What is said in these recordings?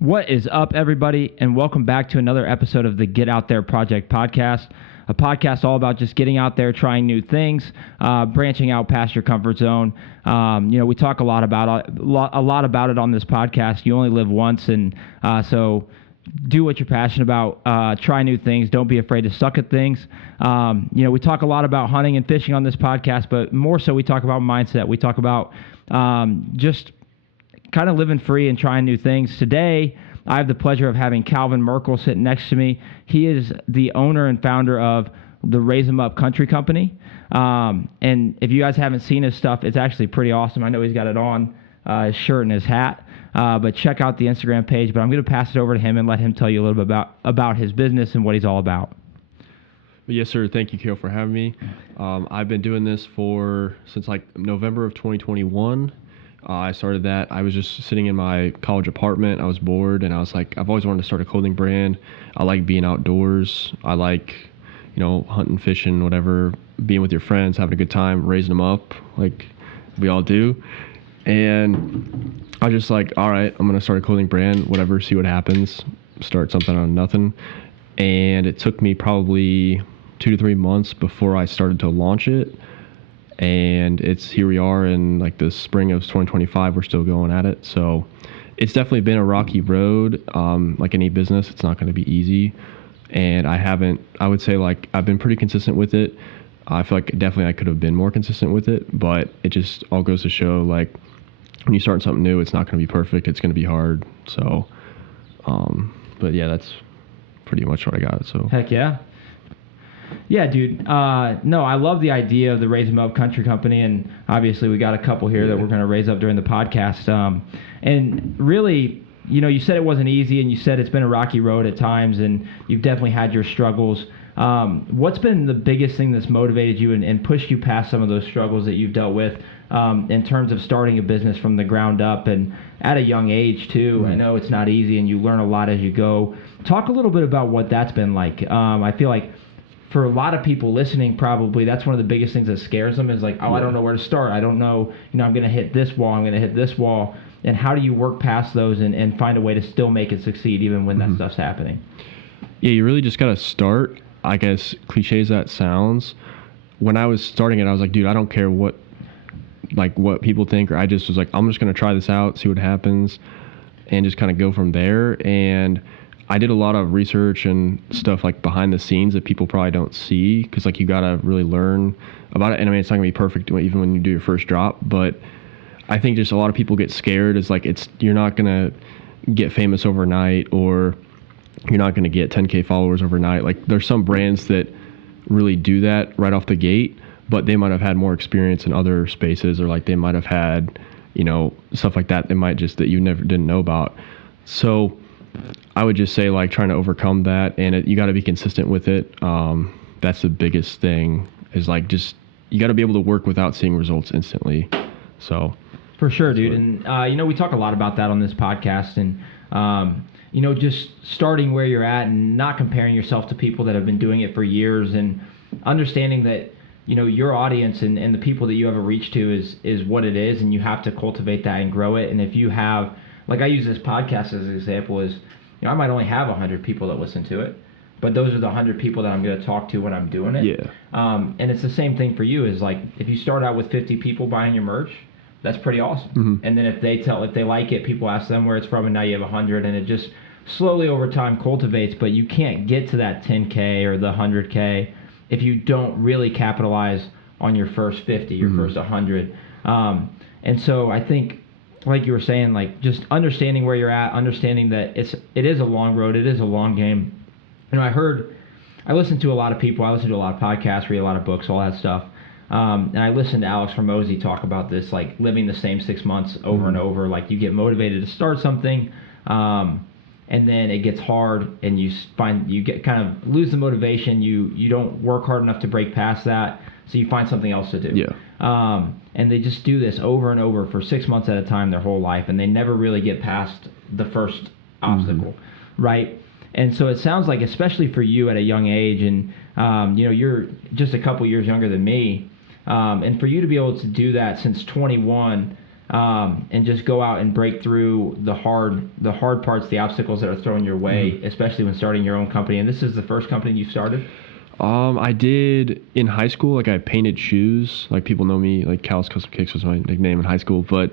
What is up, everybody, and welcome back to another episode of the Get Out There Project podcast, a podcast all about just getting out there, trying new things, branching out past your comfort zone. We talk a lot about it on this podcast. You only live once, and so do what you're passionate about. Try new things. Don't be afraid to suck at things. We talk a lot about hunting and fishing on this podcast, but more so we talk about mindset. We talk about just kind of living free and trying new things. Today, I have the pleasure of having Calvin Merkle sitting next to me. He is the owner and founder of the Raise 'em Up Country Company. And if you guys haven't seen his stuff, it's actually pretty awesome. I know he's got it on, his shirt and his hat. But check out the Instagram page. But I'm going to pass it over to him and let him tell you a little bit about his business and what he's all about. Yes, sir. Thank you, Kale, for having me. I've been doing this since November of 2021. I started that. I was just sitting in my college apartment. I was bored, and I was like, I've always wanted to start a clothing brand. I like being outdoors. I like, hunting, fishing, whatever, being with your friends, having a good time, raising them up like we all do. And I was just like, all right, I'm going to start a clothing brand, whatever, see what happens, start something out of nothing. And it took me probably 2 to 3 months before I started to launch it. And here we are in the spring of 2025. We're still going at it. So it's definitely been a rocky road. Like any business, it's not going to be easy. And I would say I've been pretty consistent with it. I feel like definitely I could have been more consistent with it, but it just all goes to show when you start something new, it's not going to be perfect. It's going to be hard. So, but yeah, that's pretty much what I got. So Heck yeah. Yeah, dude. No, I love the idea of the Raise 'em Up Country Company, and obviously we got a couple here that we're going to raise up during the podcast. And really, you said it wasn't easy, and you said it's been a rocky road at times, and you've definitely had your struggles. What's been the biggest thing that's motivated you and pushed you past some of those struggles that you've dealt with in terms of starting a business from the ground up and at a young age, too? Mm-hmm. I know it's not easy, and you learn a lot as you go. Talk a little bit about what that's been like. I feel like for a lot of people listening, probably that's one of the biggest things that scares them is I don't know where to start. I don't know, I'm going to hit this wall. I'm going to hit this wall. And how do you work past those and find a way to still make it succeed even when that stuff's happening? Yeah, you really just got to start. I guess cliche as that sounds. When I was starting it, I was like, dude, I don't care what people think, or I just was like, I'm just going to try this out, see what happens, and just kind of go from there. And I did a lot of research and stuff behind the scenes that people probably don't see, because you got to really learn about it. And I mean, it's not gonna be perfect even when you do your first drop, but I think just a lot of people get scared. You're not gonna get famous overnight, or you're not gonna get 10K followers overnight. There's some brands that really do that right off the gate, but they might have had more experience in other spaces, or they might have had, stuff like that. They might that you didn't know about. So I would just say trying to overcome that, and you got to be consistent with it. That's the biggest thing is you got to be able to work without seeing results instantly. So for sure, dude. And we talk a lot about that on this podcast, and just starting where you're at and not comparing yourself to people that have been doing it for years, and understanding that your audience and the people that you ever reach to is what it is, and you have to cultivate that and grow it. And if you have, I use this podcast as an example, is I might only have 100 people that listen to it, but those are the 100 people that I'm going to talk to when I'm doing it. Yeah. And it's the same thing for you. Is if you start out with 50 people buying your merch, that's pretty awesome. Mm-hmm. And then if they like it, people ask them where it's from, and now you have 100, and it just slowly over time cultivates. But you can't get to that 10K or the 100K if you don't really capitalize on your first 50, your first 100. And so I think, like you were saying, just understanding where you're at, understanding that it is a long road, it is a long game. I listen to a lot of people, I listen to a lot of podcasts, read a lot of books, all that stuff. And I listened to Alex Hormozi talk about this, living the same 6 months over and over. You get motivated to start something, and then it gets hard, and you get kind of lose the motivation. You don't work hard enough to break past that, so you find something else to do. Yeah. And they just do this over and over for 6 months at a time their whole life, and they never really get past the first obstacle, right? And so it sounds like, especially for you at a young age, and you're just a couple years younger than me, and for you to be able to do that since 21, and just go out and break through the hard parts, the obstacles that are thrown your way, especially when starting your own company. And this is the first company you started? I did in high school. Like I painted shoes. Like people know me. Like Kale's Custom Kicks was my nickname in high school. But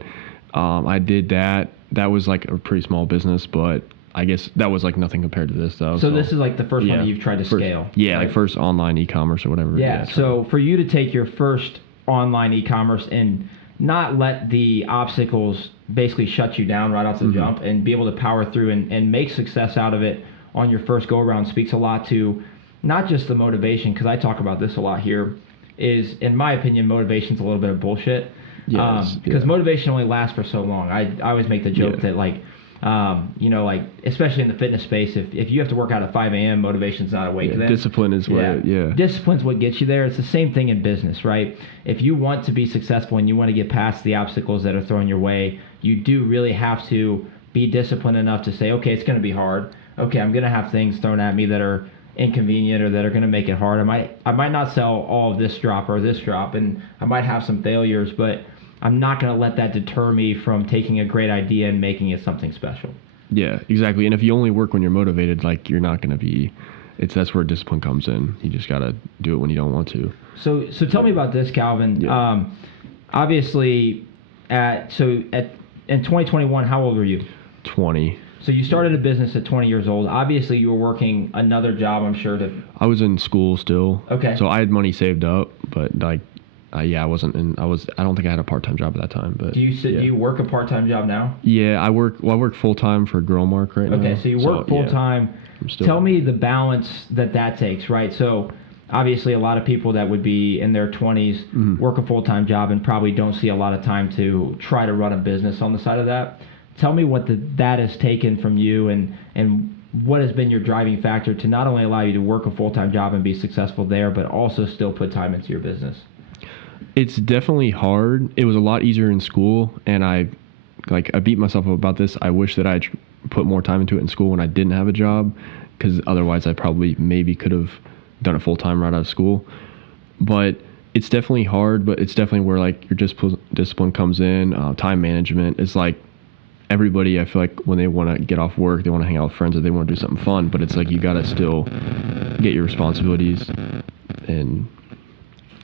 I did that. That was like a pretty small business, but I guess that was like nothing compared to this though. So this is like the first one that you've tried to scale. Yeah, right? like first online e-commerce or whatever. Yeah. So for you to take your first online e-commerce and not let the obstacles basically shut you down right off the jump and be able to power through and make success out of it on your first go around speaks a lot to not just the motivation, because I talk about this a lot here, is in my opinion motivation's a little bit of bullshit. Because motivation only lasts for so long. I always make the joke that like like especially in the fitness space, if you have to work out at 5 a.m., motivation's not awake then. Discipline is what Discipline's what gets you there. It's the same thing in business, right? If you want to be successful and you want to get past the obstacles that are thrown your way, you do really have to be disciplined enough to say, okay, it's going to be hard. Okay, I'm going to have things thrown at me that are inconvenient or that are going to make it hard. I might not sell all of this drop or this drop, and I might have some failures, but I'm not going to let that deter me from taking a great idea and making it something special. Yeah, exactly. And if you only work when you're motivated, like you're not going to be. That's where discipline comes in. You just got to do it when you don't want to. So tell me about this, Calvin. Yeah. Obviously, in 2021, how old were you? 20. So you started a business at 20 years old. Obviously, you were working another job, I'm sure. I was in school still. Okay. So I had money saved up, but like, I wasn't in. I don't think I had a part-time job at that time. But do you work a part-time job now? Yeah, I work full-time for Grunloh right now. Okay, so you work full-time. Tell me the balance that takes, right? So obviously, a lot of people that would be in their 20s work a full-time job and probably don't see a lot of time to try to run a business on the side of that. Tell me what that has taken from you and what has been your driving factor to not only allow you to work a full-time job and be successful there, but also still put time into your business. It's definitely hard. It was a lot easier in school, and I beat myself up about this. I wish that I put more time into it in school when I didn't have a job, because otherwise I probably maybe could have done it full-time right out of school. But it's definitely hard, but it's definitely where like your discipline comes in. Time management is like, everybody, I feel like when they want to get off work, they want to hang out with friends or they want to do something fun, but it's like you got to still get your responsibilities, and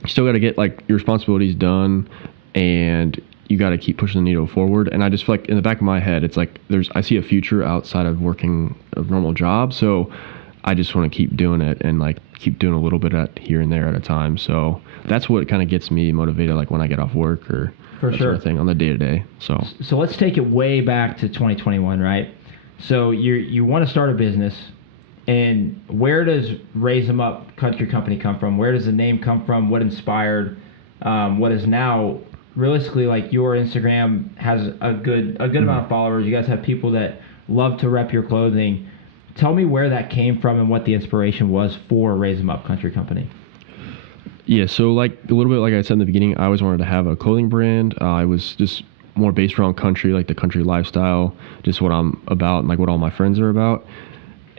you still got to get like your responsibilities done, and you got to keep pushing the needle forward. And I just feel like in the back of my head, it's like I see a future outside of working a normal job, so I just want to keep doing it and like keep doing a little bit at here and there at a time. So that's what kind of gets me motivated, like when I get off work or sort of thing on the day-to-day. So let's take it way back to 2021, right? So you want to start a business, and where does Raise 'Em Up Country Company come from? Where does the name come from? What inspired what is now realistically like your Instagram has a good amount of followers. You guys have people that love to rep your clothing. Tell me where that came from and what the inspiration was for Raise 'Em Up Country Company. Yeah, so like a little bit like I said in the beginning, I always wanted to have a clothing brand. I was just more based around country, like the country lifestyle, just what I'm about and like what all my friends are about.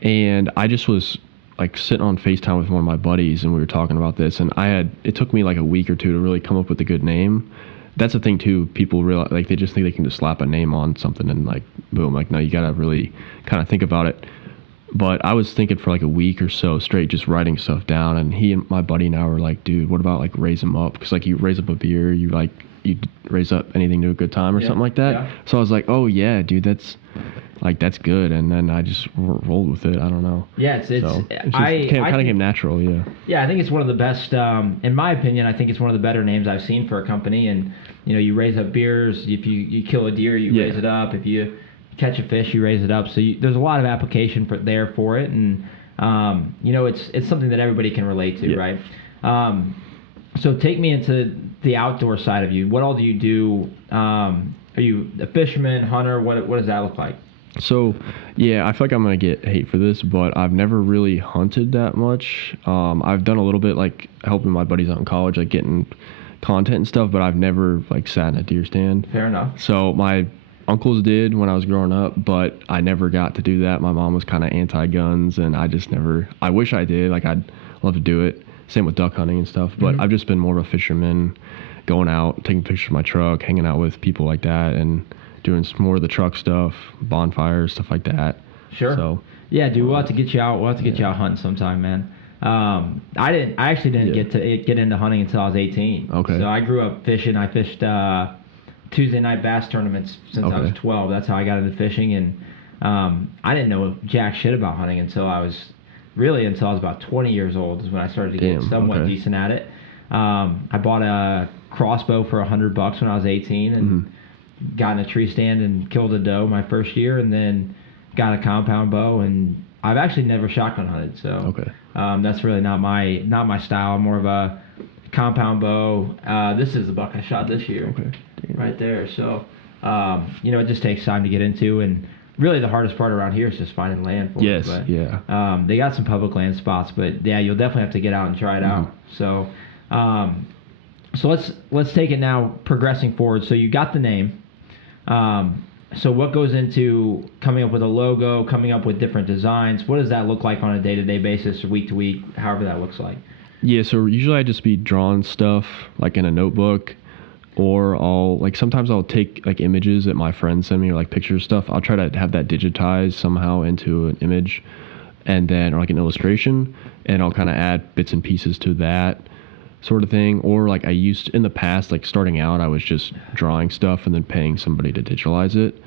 And I just was like sitting on FaceTime with one of my buddies, and we were talking about this, and it took me like a week or two to really come up with a good name. That's the thing too, people realize, like they just think they can just slap a name on something and like boom, like no, you gotta really kind of think about it. But I was thinking for like a week or so straight, just writing stuff down. And he and my buddy now were like, dude, what about like Raise 'Em Up? Because like you raise up a beer, you raise up anything to a good time or something like that. Yeah. So I was like, oh yeah, dude, that's good. And then I just rolled with it. I don't know. Yeah, it kind of came natural. Yeah. Yeah, I think it's one of the best. In my opinion, I think it's one of the better names I've seen for a company. And you raise up beers. If you kill a deer, you raise it up. If you catch a fish, you raise it up. So there's a lot of application for it, and it's something that everybody can relate to, right? So take me into the outdoor side of you. What all do you do? Are you a fisherman, hunter? What does that look like? So yeah, I feel like I'm gonna get hate for this, but I've never really hunted that much. I've done a little bit like helping my buddies out in college, like getting content and stuff, but I've never like sat in a deer stand. Fair enough. So my uncles did when I was growing up, but I never got to do that. My mom was kind of anti-guns, and I wish I did. Like, I'd love to do it. Same with duck hunting and stuff, but I've just been more of a fisherman, going out, taking pictures of my truck, hanging out with people like that, and doing some more of the truck stuff, bonfires, stuff like that. Sure. So yeah, dude, we'll have to get you out. We'll have to get you out hunting sometime, man. I actually didn't get into hunting until I was 18. Okay. So I grew up fishing. I fished Tuesday night bass tournaments since I was 12. That's how I got into fishing, and I didn't know jack shit about hunting until I was about 20 years old is when I started to get somewhat decent at it. I bought a crossbow for $100 when I was 18 and got in a tree stand and killed a doe my first year, and then got a compound bow, and I've actually never shotgun hunted, so that's really not my style. I'm more of a compound bow. This is the buck I shot this year, right there. So it just takes time to get into, and really the hardest part around here is just finding land for it. But, they got some public land spots, but yeah, you'll definitely have to get out and try it out. So let's take it now, progressing forward. So you got the name. So what goes into coming up with a logo, coming up with different designs? What does that look like on a day-to-day basis, or week to week, however that looks like? Yeah, so usually I just be drawing stuff like in a notebook, or sometimes I'll take like images that my friends send me, or like pictures stuff. I'll try to have that digitized somehow into an image, and then or like an illustration, and I'll kind of add bits and pieces to that sort of thing. Or like I used in the past, like starting out, I was just drawing stuff and then paying somebody to digitalize it.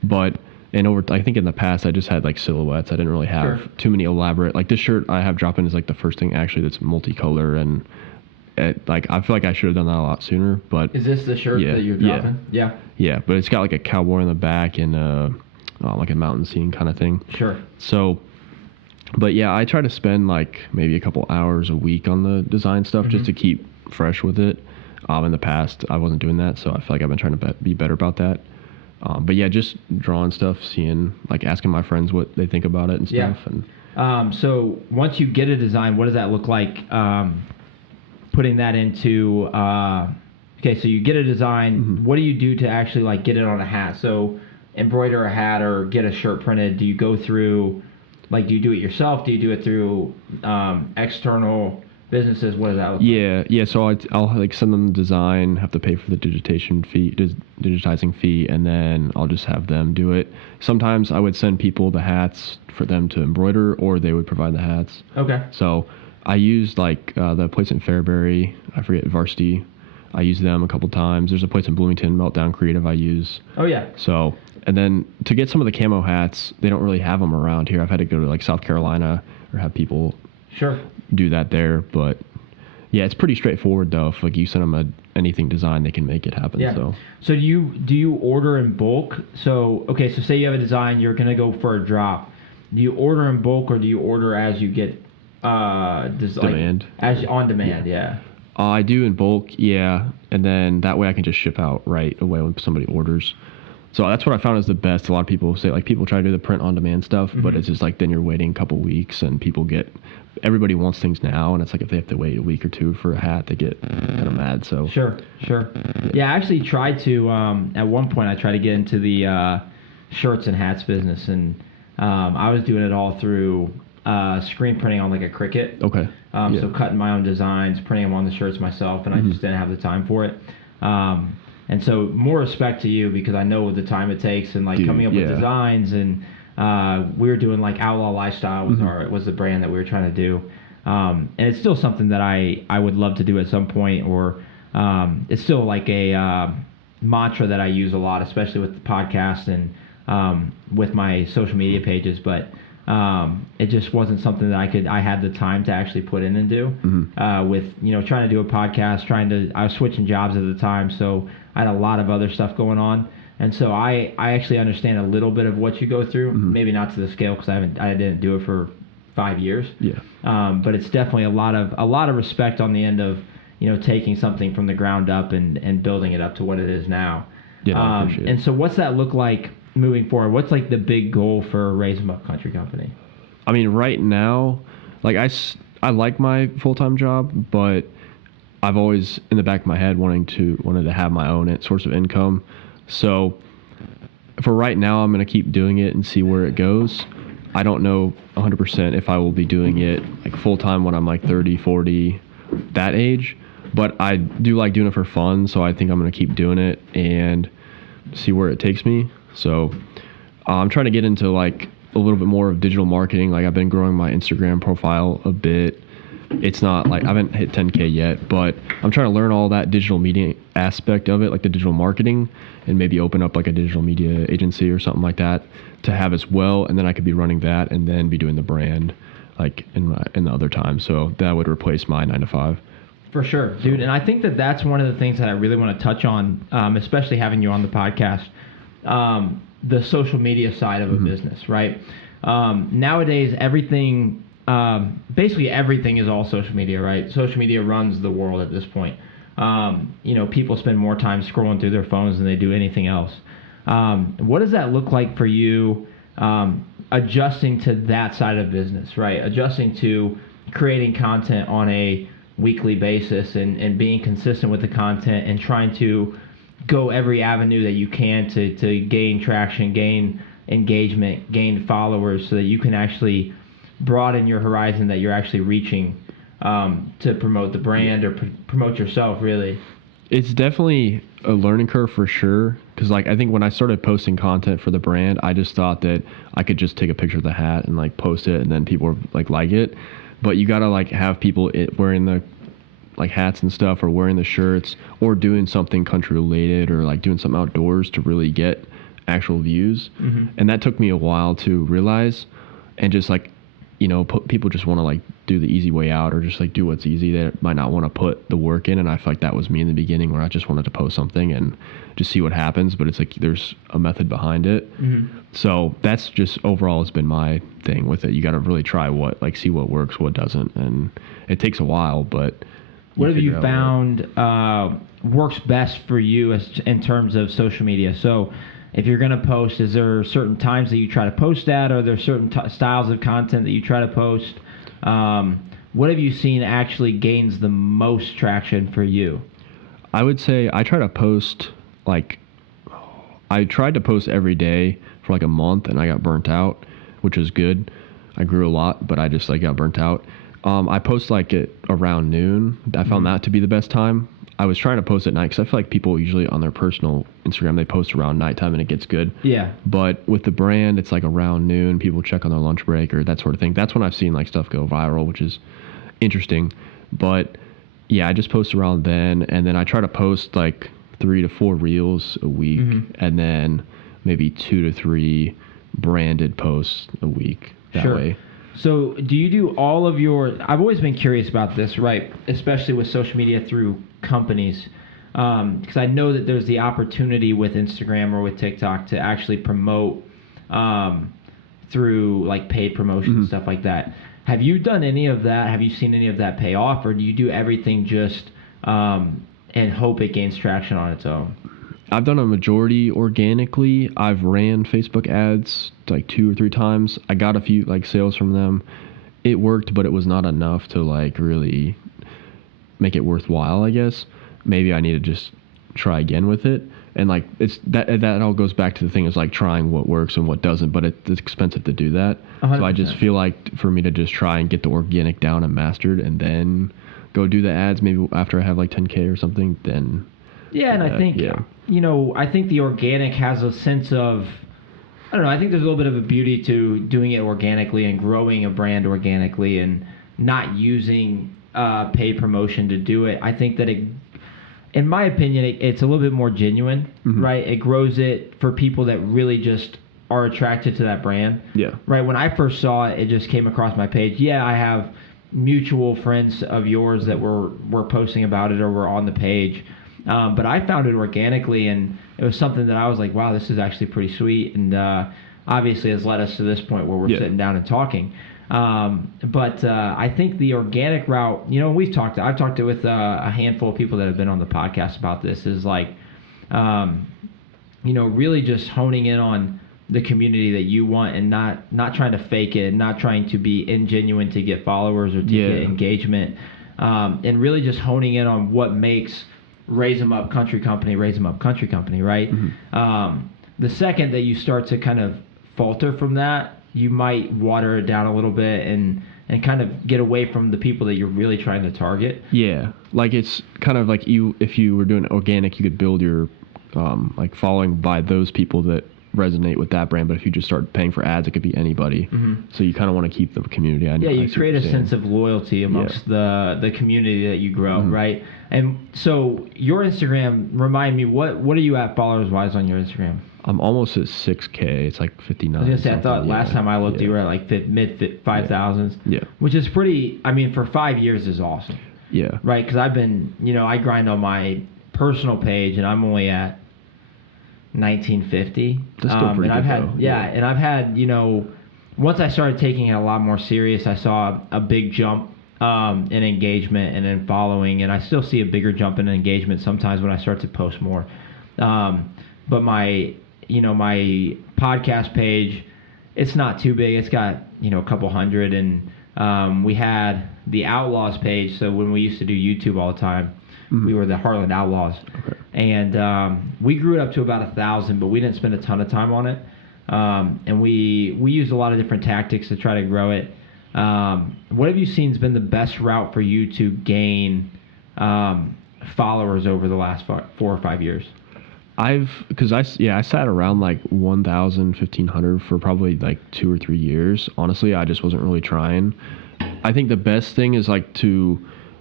But I think in the past I just had like silhouettes. I didn't really have too many elaborate. Like this shirt I have dropping is like the first thing actually that's multicolor, and I feel like I should have done that a lot sooner. But is this the shirt that you're dropping? Yeah, but it's got like a cowboy in the back and like a mountain scene kind of thing. Sure. So, but yeah, I try to spend like maybe a couple hours a week on the design stuff just to keep fresh with it. In the past, I wasn't doing that, so I feel like I've been trying to be better about that. But yeah, just drawing stuff, asking my friends what they think about it and stuff. And so once you get a design, what does that look like? Putting that into so you get a design. What do you do to actually like get it on a hat? So embroider a hat or get a shirt printed. Do you go through do you do it yourself? Do you do it through external businesses? What does that look like? Yeah. So I'll like send them the design, have to pay for the digitizing fee, and then I'll just have them do it. Sometimes I would send people the hats for them to embroider, or they would provide the hats. Okay. So I used like the place in Fairbury, I forget, Varsity. I used them a couple times. There's a place in Bloomington, Meltdown Creative, I use. Oh yeah. So, and then to get some of the camo hats, they don't really have them around here. I've had to go to like South Carolina or have people do that there. But yeah, it's pretty straightforward though. If like you send them anything designed, they can make it happen. Yeah. So do you order in bulk? So so say you have a design, you're gonna go for a drop. Do you order in bulk, or do you order as you get demand? As on demand, yeah. I do in bulk, yeah, and then that way I can just ship out right away when somebody orders. So that's what I found is the best. A lot of people say, like, people try to do the print on demand stuff, but it's just like then you're waiting a couple weeks, and everybody wants things now, and it's like if they have to wait a week or two for a hat, they get kind of mad. So sure. Yeah, I actually tried to at one point I tried to get into the shirts and hats business, and I was doing it all through screen printing on like a Cricut. Okay. So cutting my own designs, printing them on the shirts myself, and I just didn't have the time for it. And so more respect to you, because I know the time it takes, and like coming up with designs, and we were doing like Outlaw Lifestyle was the brand that we were trying to do. And it's still something that I would love to do at some point, or it's still like a mantra that I use a lot, especially with the podcast and with my social media pages. But it just wasn't something that I had the time to actually put in and do. With trying to do a podcast, I was switching jobs at the time, so I had a lot of other stuff going on, and so I actually understand a little bit of what you go through. Maybe not to the scale, because I didn't do it for 5 years. But it's definitely a lot of respect on the end of taking something from the ground up and building it up to what it is now. I appreciate it. And so what's that look like moving forward? What's like the big goal for Raise 'em Up Country Company? I mean, right now, like I like my full-time job, but I've always in the back of my head wanted to have my own source of income. So for right now, I'm going to keep doing it and see where it goes. I don't know 100% if I will be doing it like full-time when I'm like 30, 40, that age. but I do like doing it for fun, so I think I'm going to keep doing it and see where it takes me. So I'm trying to get into like a little bit more of digital marketing. Like I've been growing my Instagram profile a bit. It's not like I haven't hit 10K yet, but I'm trying to learn all that digital media aspect of it, like the digital marketing, and maybe open up like a digital media agency or something like that to have as well. And then I could be running that and then be doing the brand like in the other time. So that would replace my 9 to 5. For sure, dude. And I think that that's one of the things that I really want to touch on, especially having you on the podcast, the social media side of a business, right? Nowadays, everything, basically everything is all social media, right? Social media runs the world at this point. People spend more time scrolling through their phones than they do anything else. What does that look like for you, adjusting to that side of business, right? Adjusting to creating content on a weekly basis and being consistent with the content and trying to go every avenue that you can to gain traction, gain engagement, gain followers so that you can actually broaden your horizon that you're actually reaching to promote the brand or promote yourself, really. It's definitely a learning curve for sure. Because like I think when I started posting content for the brand, I just thought that I could just take a picture of the hat and like post it and then people would like it. But you gotta like have people wearing the like hats and stuff or wearing the shirts or doing something country related or like doing something outdoors to really get actual views. And that took me a while to realize. And just like, people just want to like do the easy way out or just like do what's easy. They might not want to put the work in. And I feel like that was me in the beginning where I just wanted to post something and just see what happens. But it's like there's a method behind it. So that's just overall has been my thing with it. You got to really try see what works, what doesn't. And it takes a while, but what have you found works best for you in terms of social media? So if you're going to post, is there certain times that you try to post at? Are there certain styles of content that you try to post? What have you seen actually gains the most traction for you? I would say I try to post I tried to post every day for like a month and I got burnt out, which is good. I grew a lot, but I just got burnt out. I post at around noon. I found that to be the best time. I was trying to post at night because I feel like people usually on their personal Instagram, they post around nighttime and it gets good. Yeah. But with the brand, it's like around noon. People check on their lunch break or that sort of thing. That's when I've seen stuff go viral, which is interesting. But yeah, I just post around then. And then I try to post 3 to 4 reels a week and then maybe 2 to 3 branded posts a week that way. So do you do all of I've always been curious about this, right? Especially with social media through companies. Because I know that there's the opportunity with Instagram or with TikTok to actually promote through paid promotion and stuff like that. Have you done any of that? Have you seen any of that pay off? Or do you do everything just and hope it gains traction on its own? I've done a majority organically. I've ran Facebook ads 2 or 3 times. I got a few sales from them. It worked, but it was not enough to really make it worthwhile, I guess. Maybe I need to just try again with it. And it's that all goes back to the thing is trying what works and what doesn't, but it's expensive to do that. 100%. So I just feel for me to just try and get the organic down and mastered and then go do the ads maybe after I have 10K or something, then yeah, and I think I think the organic has a sense of, I don't know, I think there's a little bit of a beauty to doing it organically and growing a brand organically and not using paid promotion to do it. I think that in my opinion, it's a little bit more genuine, right? It grows it for people that really just are attracted to that brand. Yeah. Right. When I first saw it, it just came across my page. Yeah, I have mutual friends of yours that were posting about it or were on the page. But I found it organically, and it was something that I was like, wow, this is actually pretty sweet, and obviously has led us to this point where we're sitting down and talking. But I think the organic route, I've talked with a handful of people that have been on the podcast about this, is really just honing in on the community that you want and not trying to fake it, not trying to be ingenuine to get followers or to get engagement, and really just honing in on what makes Raise 'em Up Country Company, right? The second that you start to kind of falter from that, you might water it down a little bit and and kind of get away from the people that you're really trying to target. Yeah, like it's kind of like if you were doing organic, you could build your like following by those people that resonate with that brand. But if you just start paying for ads, it could be anybody. Mm-hmm. So you kind of want to keep the community. You create a sense of loyalty amongst the community that you grow, right? And so your Instagram, remind me, what are you at followers wise on your Instagram? I'm almost at 6K. It's like 59. I was gonna say, I thought last time I looked, you were at like mid 5,000s. Yeah. Which is pretty. I mean, for 5 years is awesome. Yeah. Right, because I've been, I grind on my personal page, and I'm only at 1950. That's still pretty good, though. And I've had, once I started taking it a lot more serious, I saw a big jump in engagement and in following, and I still see a bigger jump in engagement sometimes when I start to post more. But my podcast page, it's not too big. It's got, a couple hundred, and we had the Outlaws page. So when we used to do YouTube all the time, we were the Heartland Outlaws. Okay. And we grew it up to about 1,000, but we didn't spend a ton of time on it. And we used a lot of different tactics to try to grow it. What have you seen has been the best route for you to gain followers over the last 4 or 5 years? I sat around like 1,000, 1,500 for probably like 2 or 3 years. Honestly, I just wasn't really trying. I think the best thing is like to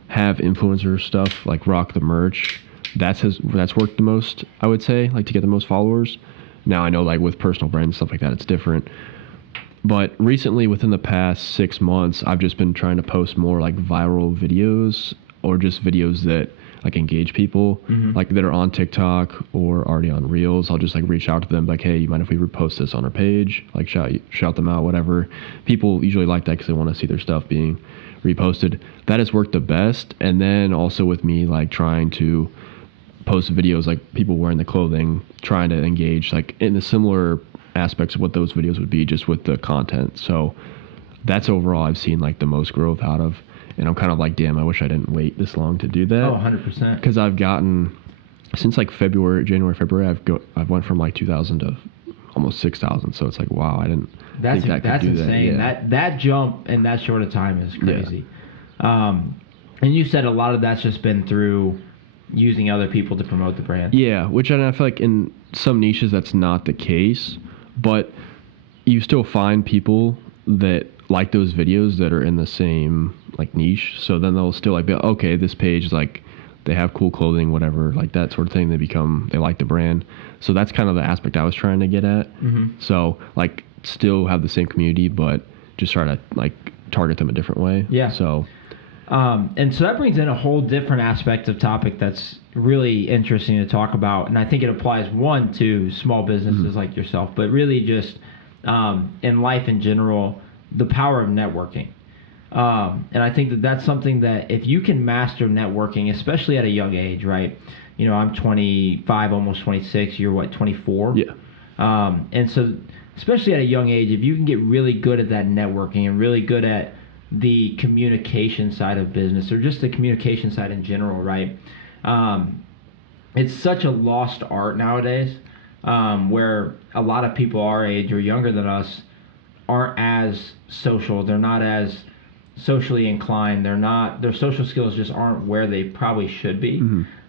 have influencer stuff, like rock the merch. That's worked the most, I would say, like to get the most followers. Now I know like with personal brands, stuff like that, it's different. But recently, within the past 6 months, I've just been trying to post more like viral videos or just videos that like engage people, like that are on TikTok or already on Reels. I'll just like reach out to them like, hey, you mind if we repost this on our page? Like shout them out, whatever. People usually like that because they want to see their stuff being reposted. That has worked the best. And then also with me like trying to post videos like people wearing the clothing, trying to engage like in the similar aspects of what those videos would be, just with the content. So that's overall I've seen like the most growth out of. And I'm kind of like, damn, I wish I didn't wait this long to do that. Oh, 100%. Because I've gotten, since like January, February, I've went from like 2,000 to almost 6,000. So it's like, wow, I didn't think that could do insane. that. Yeah. That jump in that short of time is crazy. Yeah. And you said a lot of that's just been through using other people to promote the brand. Yeah, which I feel like in some niches that's not the case, but you still find people that like those videos that are in the same like niche. So then they'll still like be, okay, this page is like they have cool clothing, whatever, like that sort of thing. They like the brand. So that's kind of the aspect I was trying to get at. So like still have the same community, but just try to like target them a different way. Yeah. So and so that brings in a whole different aspect of topic that's really interesting to talk about. And I think it applies, one, to small businesses like yourself, but really just in life in general, the power of networking. And I think that's something that if you can master networking, especially at a young age, right? I'm 25, almost 26. You're what, 24? Yeah. And so especially at a young age, if you can get really good at that networking and really good at the communication side of business, or just the communication side in general, right? It's such a lost art nowadays, where a lot of people our age or younger than us aren't as social. They're not as socially inclined. Their social skills just aren't where they probably should be.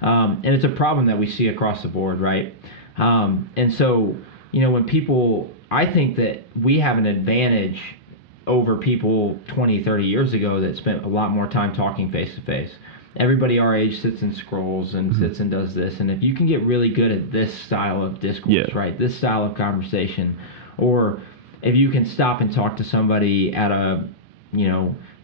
And it's a problem that we see across the board, right? And so, when people, I think that we have an advantage over people 20, 30 years ago that spent a lot more time talking face to face. Everybody our age sits and scrolls and sits and does this. And if you can get really good at this style of discourse, right, this style of conversation, or if you can stop and talk to somebody at a,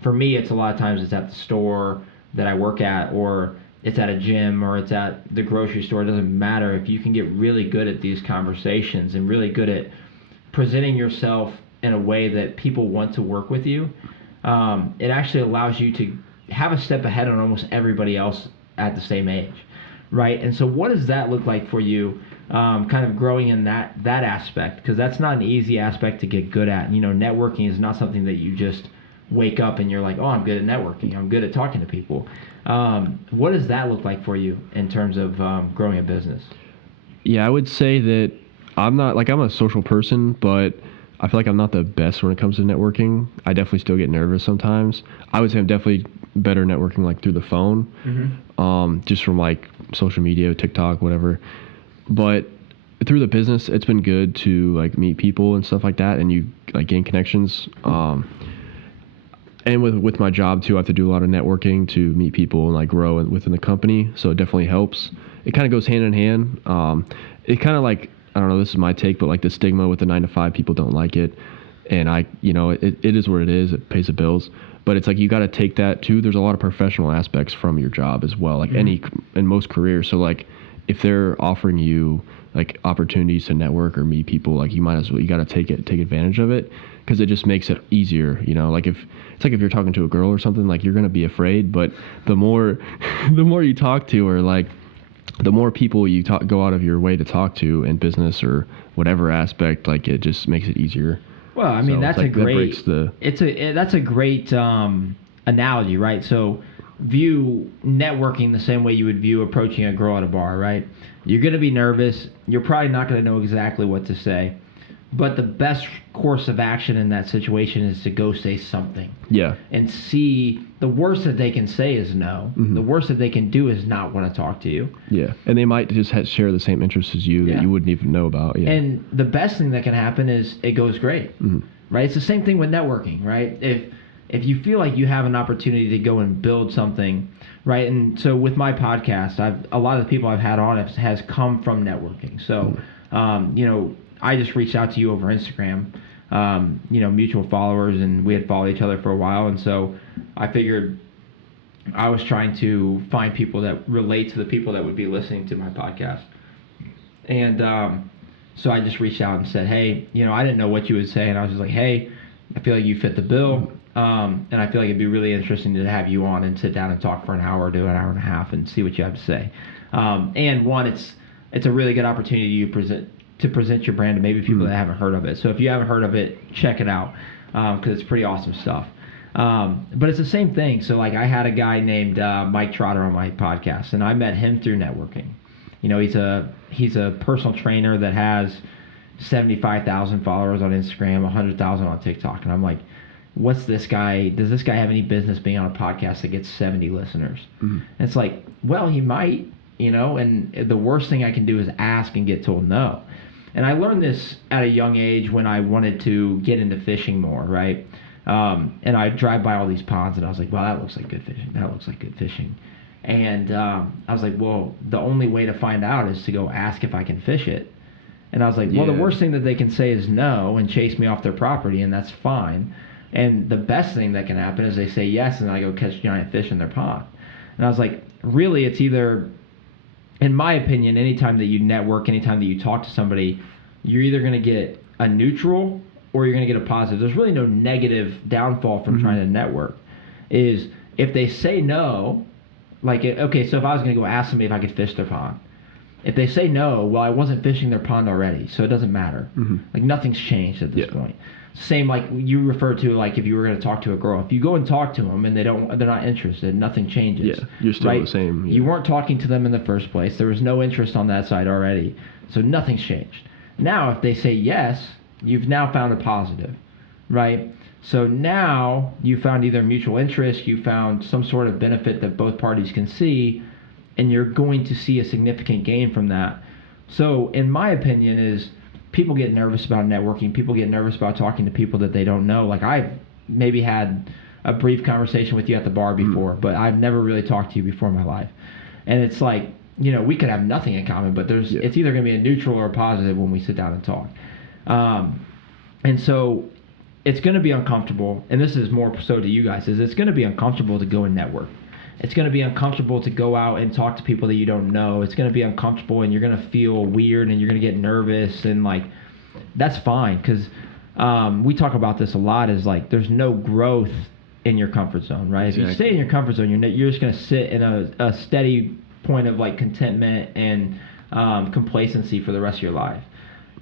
for me, it's a lot of times it's at the store that I work at, or it's at a gym, or it's at the grocery store. It doesn't matter. If you can get really good at these conversations and really good at presenting yourself in a way that people want to work with you, it actually allows you to have a step ahead on almost everybody else at the same age, right? And so what does that look like for you, kind of growing in that aspect? Because that's not an easy aspect to get good at. Networking is not something that you just wake up and you're like, oh, I'm good at networking, I'm good at talking to people. What does that look like for you in terms of growing a business? Yeah, I would say that I'm a social person, but I feel like I'm not the best when it comes to networking. I definitely still get nervous sometimes. I would say I'm definitely better networking like through the phone, just from like social media, TikTok, whatever. But through the business, it's been good to like meet people and stuff like that, and you like gain connections. And with my job too, I have to do a lot of networking to meet people and like grow within the company. So it definitely helps. It kind of goes hand in hand. It kind of like, I don't know, this is my take, but like the stigma with the 9 to 5, people don't like it. And it is what it is. It pays the bills. But it's like you got to take that too. There's a lot of professional aspects from your job as well, like in most careers. So like if they're offering you like opportunities to network or meet people, like you got to take advantage of it, because it just makes it easier. Like if you're talking to a girl or something, like you're going to be afraid, but the more you talk to her, like the more people you go out of your way to talk to in business or whatever aspect, like it just makes it easier. Well, I mean, that's a great analogy, right? So view networking the same way you would view approaching a girl at a bar, right? You're going to be nervous. You're probably not going to know exactly what to say. But the best course of action in that situation is to go say something. Yeah. And see, the worst that they can say is no. The worst that they can do is not want to talk to you. Yeah. And they might just share the same interests as you that you wouldn't even know about. Yeah. And the best thing that can happen is it goes great. Right? It's the same thing with networking, right? If you feel like you have an opportunity to go and build something, right? And so with my podcast, a lot of the people I've had on it has come from networking. So, I just reached out to you over Instagram, mutual followers, and we had followed each other for a while. And so I figured I was trying to find people that relate to the people that would be listening to my podcast. And so I just reached out and said, hey, I didn't know what you would say. And I was just like, hey, I feel like you fit the bill. And I feel like it'd be really interesting to have you on and sit down and talk for an hour to an hour and a half and see what you have to say. And one, it's a really good opportunity to present your brand to maybe people that haven't heard of it. So if you haven't heard of it, check it out, because it's pretty awesome stuff. But it's the same thing. So like I had a guy named Mike Trotter on my podcast, and I met him through networking. He's a personal trainer that has 75,000 followers on Instagram, 100,000 on TikTok, and I'm like, what's this guy? Does this guy have any business being on a podcast that gets 70 listeners? And it's like, well, he might, and the worst thing I can do is ask and get told no. And I learned this at a young age when I wanted to get into fishing more, right? And I'd drive by all these ponds, and I was like, wow, that looks like good fishing. That looks like good fishing. And I was like, well, the only way to find out is to go ask if I can fish it. And I was like, well, the worst thing that they can say is no and chase me off their property, and that's fine. And the best thing that can happen is they say yes, and I go catch giant fish in their pond. And I was like, really, it's either, in my opinion, anytime that you network, anytime that you talk to somebody, you're either going to get a neutral or you're going to get a positive. There's really no negative downfall from trying to network. Is if they say no, like, okay, so if I was going to go ask somebody if I could fish their pond, if they say no, well, I wasn't fishing their pond already, so it doesn't matter. Like, nothing's changed at this point. Same like you refer to, like if you were going to talk to a girl, if you go and talk to them and they're not interested, nothing changes. Yeah, you're still the same. Yeah. You weren't talking to them in the first place. There was no interest on that side already, so nothing's changed. Now, if they say yes, you've now found a positive, right? So now you found either mutual interest, you found some sort of benefit that both parties can see, and you're going to see a significant gain from that. So in my opinion is, people get nervous about networking. People get nervous about talking to people that they don't know. Like I've maybe had a brief conversation with you at the bar before, but I've never really talked to you before in my life. And it's like, we could have nothing in common, but it's either going to be a neutral or a positive when we sit down and talk. And so it's going to be uncomfortable, and this is more so to you guys, is it's going to be uncomfortable to go and network. It's going to be uncomfortable to go out and talk to people that you don't know. It's going to be uncomfortable, and you're going to feel weird, and you're going to get nervous, and like that's fine, because we talk about this a lot, is like there's no growth in your comfort zone, right? Exactly. If you stay in your comfort zone, you're just going to sit in a steady point of like contentment and complacency for the rest of your life.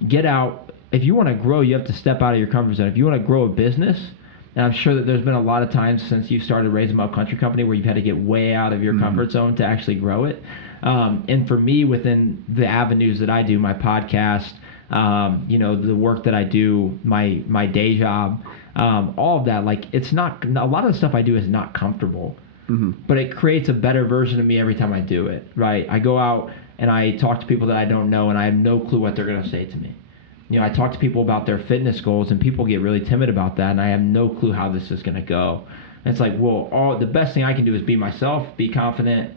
Get out. If you want to grow, you have to step out of your comfort zone. If you want to grow a business, and I'm sure that there's been a lot of times since you started Raise 'em Up Country Company where you've had to get way out of your comfort zone to actually grow it. And for me, within the avenues that I do, my podcast, The work that I do, my day job, all of that. Like, it's not, a lot of the stuff I do is not comfortable, but it creates a better version of me every time I do it, right? I go out and I talk to people that I don't know, and I have no clue what they're going to say to me. I talk to people about their fitness goals, and people get really timid about that, and I have no clue how this is going to go. And it's like, well, the best thing I can do is be myself, be confident,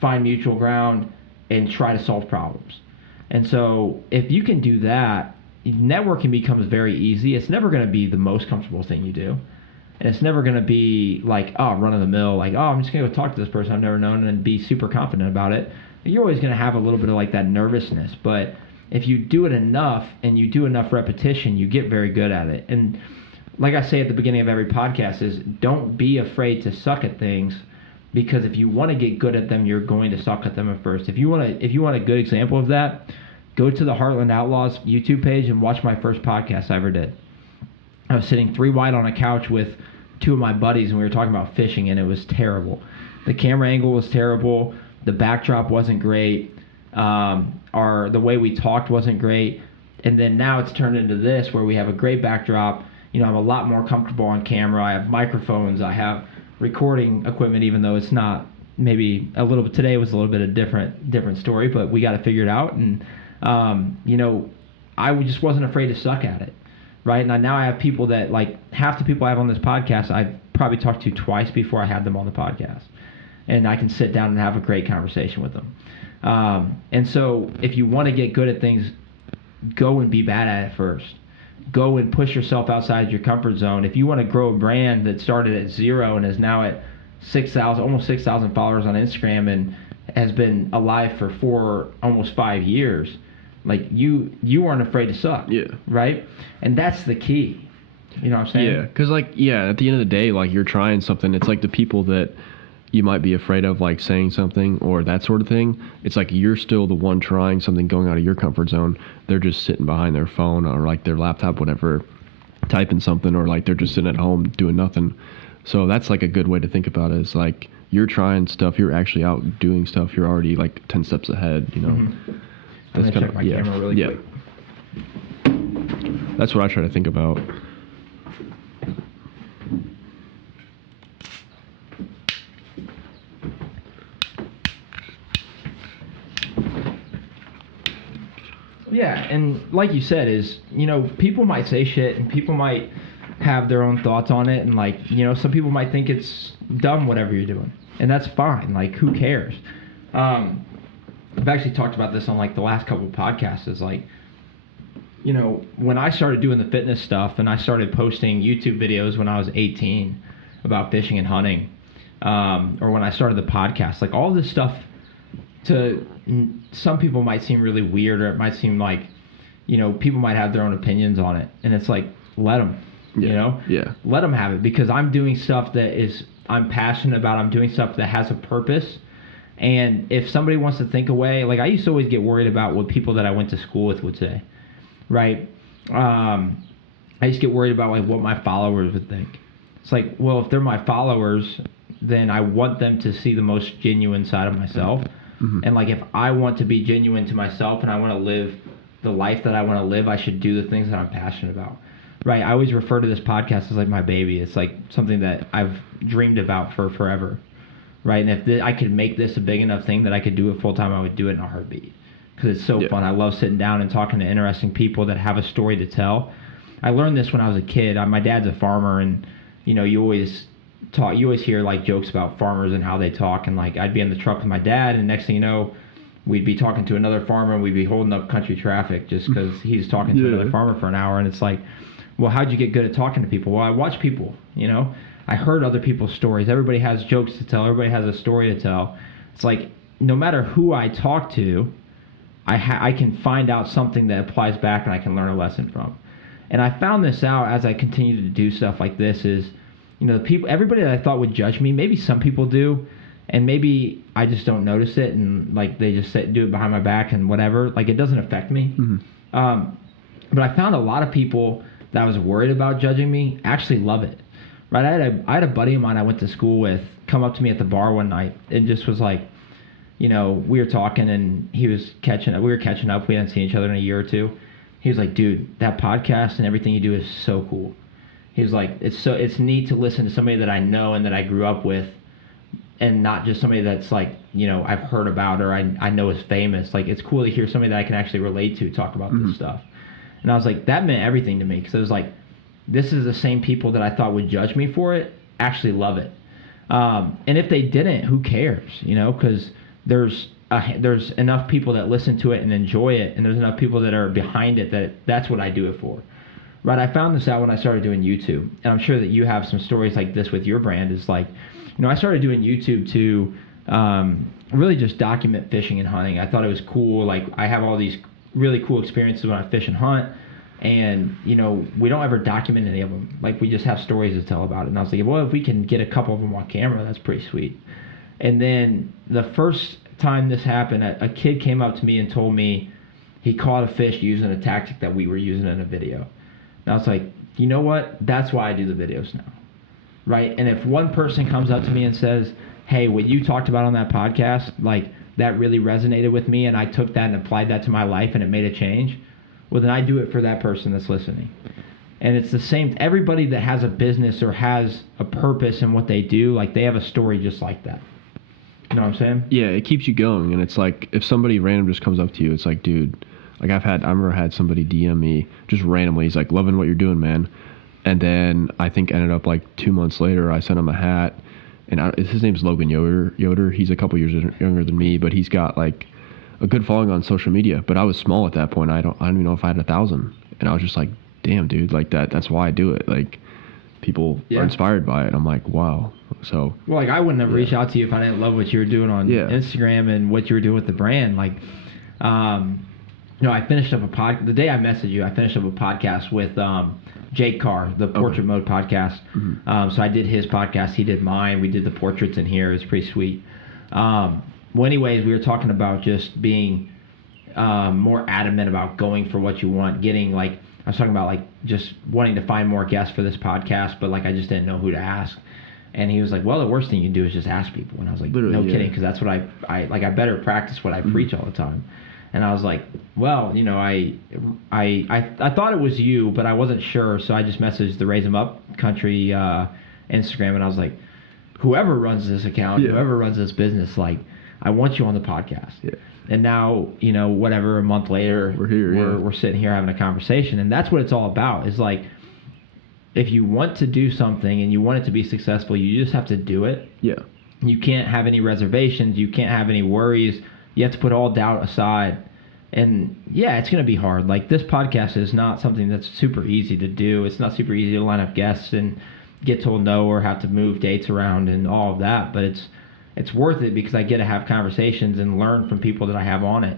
find mutual ground, and try to solve problems. And so if you can do that, networking becomes very easy. It's never going to be the most comfortable thing you do. And it's never going to be like, run of the mill, like, I'm just going to go talk to this person I've never known and be super confident about it. You're always going to have a little bit of like that nervousness. But if you do it enough and you do enough repetition, you get very good at it. And like I say at the beginning of every podcast is don't be afraid to suck at things, because if you want to get good at them, you're going to suck at them at first. If you want a good example of that, go to the Heartland Outlaws YouTube page and watch my first podcast I ever did. I was sitting 3 wide on a couch with 2 of my buddies, and we were talking about fishing, and it was terrible. The camera angle was terrible. The backdrop wasn't great. The way we talked wasn't great. And then now it's turned into this where we have a great backdrop. I'm a lot more comfortable on camera. I have microphones. I have recording equipment, even though it's not maybe a little bit. Today was a little bit of different story, but we got to figure it out. And I just wasn't afraid to suck at it, right? And now I have people that, like, half the people I have on this podcast I've probably talked to twice before I had them on the podcast, and I can sit down and have a great conversation with them. And so if you want to get good at things, go and be bad at it first. Go and push yourself outside your comfort zone. If you want to grow a brand that started at 0 and is now at 6,000, almost 6,000 followers on Instagram and has been alive for almost 5 years, like you aren't afraid to suck. Yeah. Right? And that's the key. You know what I'm saying? Yeah, because at the end of the day, like, you're trying something. It's like the people that you might be afraid of, like, saying something or that sort of thing. It's like you're still the one trying something, going out of your comfort zone. They're just sitting behind their phone or like their laptop, whatever, typing something, or like they're just sitting at home doing nothing. So that's like a good way to think about it. Is like you're trying stuff, you're actually out doing stuff. You're already like 10 steps ahead. Mm-hmm. That's kind of my camera really quick. That's what I try to think about. Yeah, and like you said, is, people might say shit and people might have their own thoughts on it, and like, some people might think it's dumb whatever you're doing, and that's fine. Like, who cares? I've actually talked about this on like the last couple of podcasts. Is like, when I started doing the fitness stuff and I started posting YouTube videos when I was 18 about fishing and hunting, or when I started the podcast, like, all this stuff to some people might seem really weird, or it might seem like, people might have their own opinions on it, and it's like, let them, let them have it, because I'm doing stuff that I'm passionate about. I'm doing stuff that has a purpose. And if somebody wants to think away, like, I used to always get worried about what people that I went to school with would say, right? I used to get worried about like what my followers would think. It's like, well, if they're my followers, then I want them to see the most genuine side of myself. Mm-hmm. And like, if I want to be genuine to myself and I want to live the life that I want to live, I should do the things that I'm passionate about, right? I always refer to this podcast as like my baby. It's like something that I've dreamed about for forever, right? And if I could make this a big enough thing that I could do it full time, I would do it in a heartbeat, because it's so fun. I love sitting down and talking to interesting people that have a story to tell. I learned this when I was a kid. My dad's a farmer, and you always hear like jokes about farmers and how they talk, and like, I'd be in the truck with my dad, and next thing you know, we'd be talking to another farmer, and we'd be holding up country traffic just because he's talking to another farmer for an hour. And it's like, well, how'd you get good at talking to people? Well, I watch people. I heard other people's stories. Everybody has jokes to tell. Everybody has a story to tell. It's like, no matter who I talk to, I can find out something that applies back, and I can learn a lesson from. And I found this out as I continue to do stuff like this is, everybody that I thought would judge me, maybe some people do, and maybe I just don't notice it, and like, they just do it behind my back and whatever. Like, it doesn't affect me. Mm-hmm. But I found a lot of people that I was worried about judging me actually love it. Right? I had a buddy of mine I went to school with come up to me at the bar one night and just was like, we were talking, and we were catching up. We hadn't seen each other in a year or two. he was like, dude, that podcast and everything you do is so cool. He was like, it's neat to listen to somebody that I know and that I grew up with, and not just somebody that's like, I've heard about or I know is famous. Like, it's cool to hear somebody that I can actually relate to talk about this stuff. And I was like, that meant everything to me, because it was like, this is the same people that I thought would judge me for it actually love it. And if they didn't, who cares? Because there's enough people that listen to it and enjoy it, and there's enough people that are behind it that's what I do it for. Right, I found this out when I started doing YouTube, and I'm sure that you have some stories like this with your brand. Is like, I started doing YouTube to really just document fishing and hunting. I thought it was cool. Like, I have all these really cool experiences when I fish and hunt, and we don't ever document any of them. Like, we just have stories to tell about it. And I was like, well, if we can get a couple of them on camera, that's pretty sweet. And then the first time this happened, a kid came up to me and told me he caught a fish using a tactic that we were using in a video. And I was like, you know what? That's why I do the videos now, right? And if one person comes up to me and says, hey, what you talked about on that podcast, like, that really resonated with me, and I took that and applied that to my life and it made a change, well, then I do it for that person that's listening. And it's the same. Everybody that has a business or has a purpose in what they do, like, they have a story just like that. You know what I'm saying? Yeah, it keeps you going. And it's like, if somebody random just comes up to you, it's like, dude, like, I remember I had somebody DM me just randomly. He's like, loving what you're doing, man. And then I think ended up like 2 months later, I sent him a hat. And his name's Logan Yoder. He's a couple years younger than me, but he's got like a good following on social media. But I was small at that point. I don't even know if I had 1,000. And I was just like, damn, dude, like, that's why I do it. Like, people are inspired by it. I'm like, wow. So, well, like, I wouldn't have reached out to you if I didn't love what you were doing on Instagram and what you were doing with the brand. Like, I finished up the day I messaged you, I finished up a podcast with Jake Carr, the Portrait Mode podcast. So I did his podcast, he did mine. We did the portraits in here. It was pretty sweet. Well, anyways, we were talking about just being more adamant about going for what you want, getting, like, I was talking about, like, just wanting to find more guests for this podcast, but, like, I just didn't know who to ask. And he was like, well, the worst thing you can do is just ask people. And I was like, no kidding, because that's what I better practice what I preach all the time. And I was like, well, I thought it was you, but I wasn't sure, so I just messaged the Raise 'Em Up Country Instagram, and I was like, whoever runs this account, whoever runs this business, like, I want you on the podcast. Yeah. And now, whatever, a month later, we're here. We're sitting here having a conversation, and that's what it's all about. Is like, if you want to do something and you want it to be successful, you just have to do it. Yeah. You can't have any reservations. You can't have any worries. You have to put all doubt aside. And yeah, it's going to be hard. Like, this podcast is not something that's super easy to do. It's not super easy to line up guests and get told no or have to move dates around and all of that. But it's worth it because I get to have conversations and learn from people that I have on it.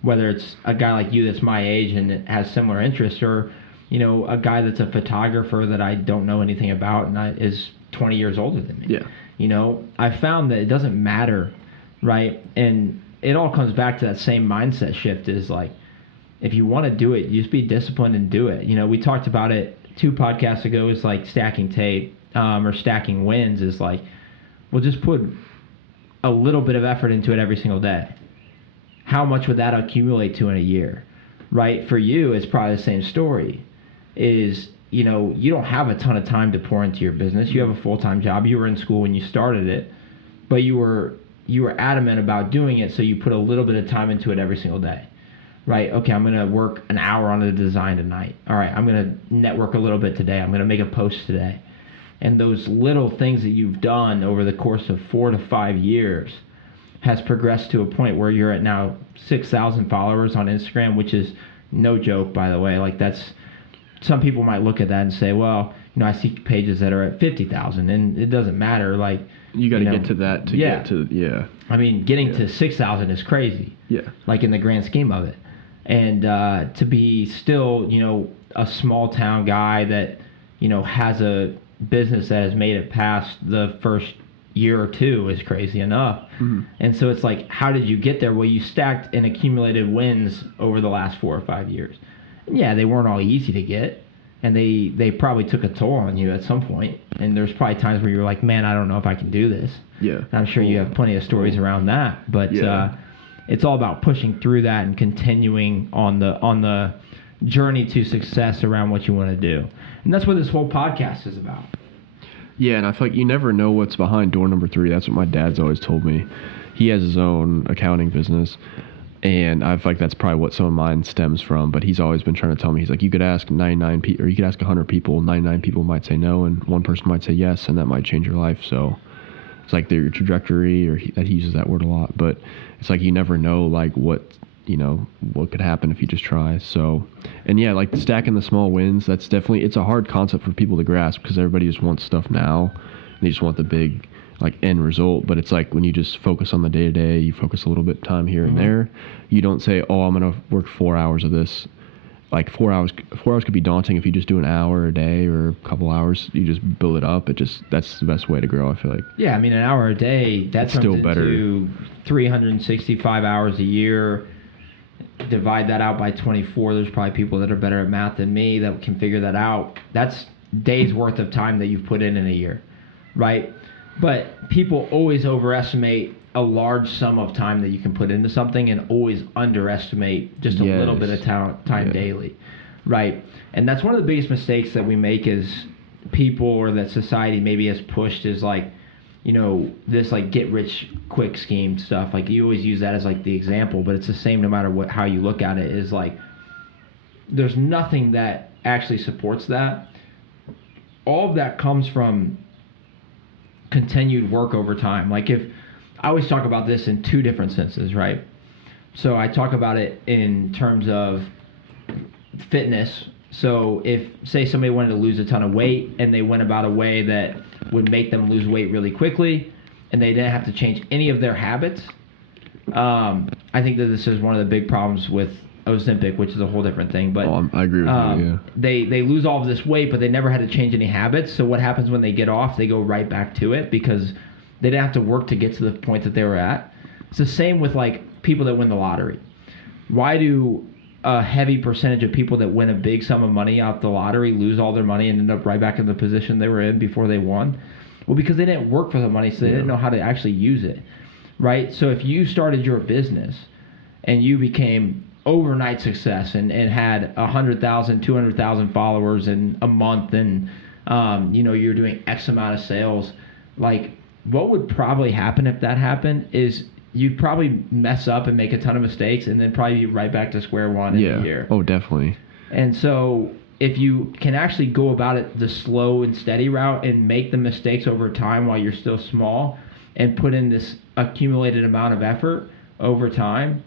Whether it's a guy like you that's my age and has similar interests, or a guy that's a photographer that I don't know anything about and is 20 years older than me. Yeah. I found that it doesn't matter, right? And it all comes back to that same mindset shift. Is like, if you want to do it, you just be disciplined and do it. We talked about it 2 podcasts ago. Is like stacking tape or stacking wins. Is like, we'll just put a little bit of effort into it every single day. How much would that accumulate to in a year, right? For you, it's probably the same story. Is, you don't have a ton of time to pour into your business. You have a full-time job. You were in school when you started it, but you were adamant about doing it, so you put a little bit of time into it every single day, right? Okay, I'm going to work an hour on the design tonight. All right, I'm going to network a little bit today. I'm going to make a post today. And those little things that you've done over the course of 4 to 5 years has progressed to a point where you're at now 6,000 followers on Instagram, which is no joke, by the way. Like, that's, some people might look at that and say, well, I see pages that are at 50,000, and it doesn't matter. Like, you got to get to that to get to, I mean, getting to 6,000 is crazy. Yeah. Like, in the grand scheme of it. And to be still, a small town guy that, has a business that has made it past the first year or 2 is crazy enough. And so it's like, how did you get there? Well, you stacked and accumulated wins over the last 4 or 5 years. And yeah, they weren't all easy to get, and they probably took a toll on you at some point. And there's probably times where you're like, man, I don't know if I can do this. Yeah. And I'm sure you have plenty of stories around that, but it's all about pushing through that and continuing on the journey to success around what you want to do. And that's what this whole podcast is about. Yeah, and I feel like you never know what's behind door number 3. That's what my dad's always told me. He has his own accounting business, and I feel like that's probably what some of mine stems from. But he's always been trying to tell me, he's like, you could ask 99 people, or you could ask 100 people, 99 people might say no, and one person might say yes, and that might change your life. So it's like your trajectory, or that he uses that word a lot. But it's like you never know, like what could happen if you just try. So, and yeah, like stacking the small wins, that's definitely, it's a hard concept for people to grasp because everybody just wants stuff now. They just want the big like end result. But it's like when you just focus on the day to day, you focus a little bit of time here and there. You don't say, oh, I'm going to work 4 hours of this. Like 4 hours could be daunting if you just do an hour a day or a couple hours. You just build it up. That's the best way to grow, I feel like. Yeah, I mean, an hour a day, that's still better. 365 hours a year. Divide that out by 24. There's probably people that are better at math than me that can figure that out. That's days worth of time that you've put in a year, right? But people always overestimate a large sum of time that you can put into something and always underestimate just a little bit of time daily, right? And that's one of the biggest mistakes that we make as people, or that society maybe has pushed, is like, this like get rich quick scheme stuff. Like you always use that as like the example, but it's the same no matter how you look at it. Is like there's nothing that actually supports that. All of that comes from continued work over time. Like I always talk about this in 2 different senses, right? So I talk about it in terms of fitness. So if, say, somebody wanted to lose a ton of weight and they went about a way that would make them lose weight really quickly and they didn't have to change any of their habits, I think that this is one of the big problems with Ozempic, which is a whole different thing. But I agree with you, yeah. They lose all of this weight, but they never had to change any habits. So what happens when they get off? They go right back to it because they didn't have to work to get to the point that they were at. It's the same with like people that win the lottery. Why do a heavy percentage of people that win a big sum of money out the lottery lose all their money and end up right back in the position they were in before they won? Well, because they didn't work for the money, so they didn't know how to actually use it, right? So if you started your business and you became overnight success and had 100,000, 200,000 followers in a month, and you're doing X amount of sales, like what would probably happen if that happened is you'd probably mess up and make a ton of mistakes and then probably be right back to square one in a year. Oh, definitely. And so if you can actually go about it the slow and steady route and make the mistakes over time while you're still small and put in this accumulated amount of effort over time,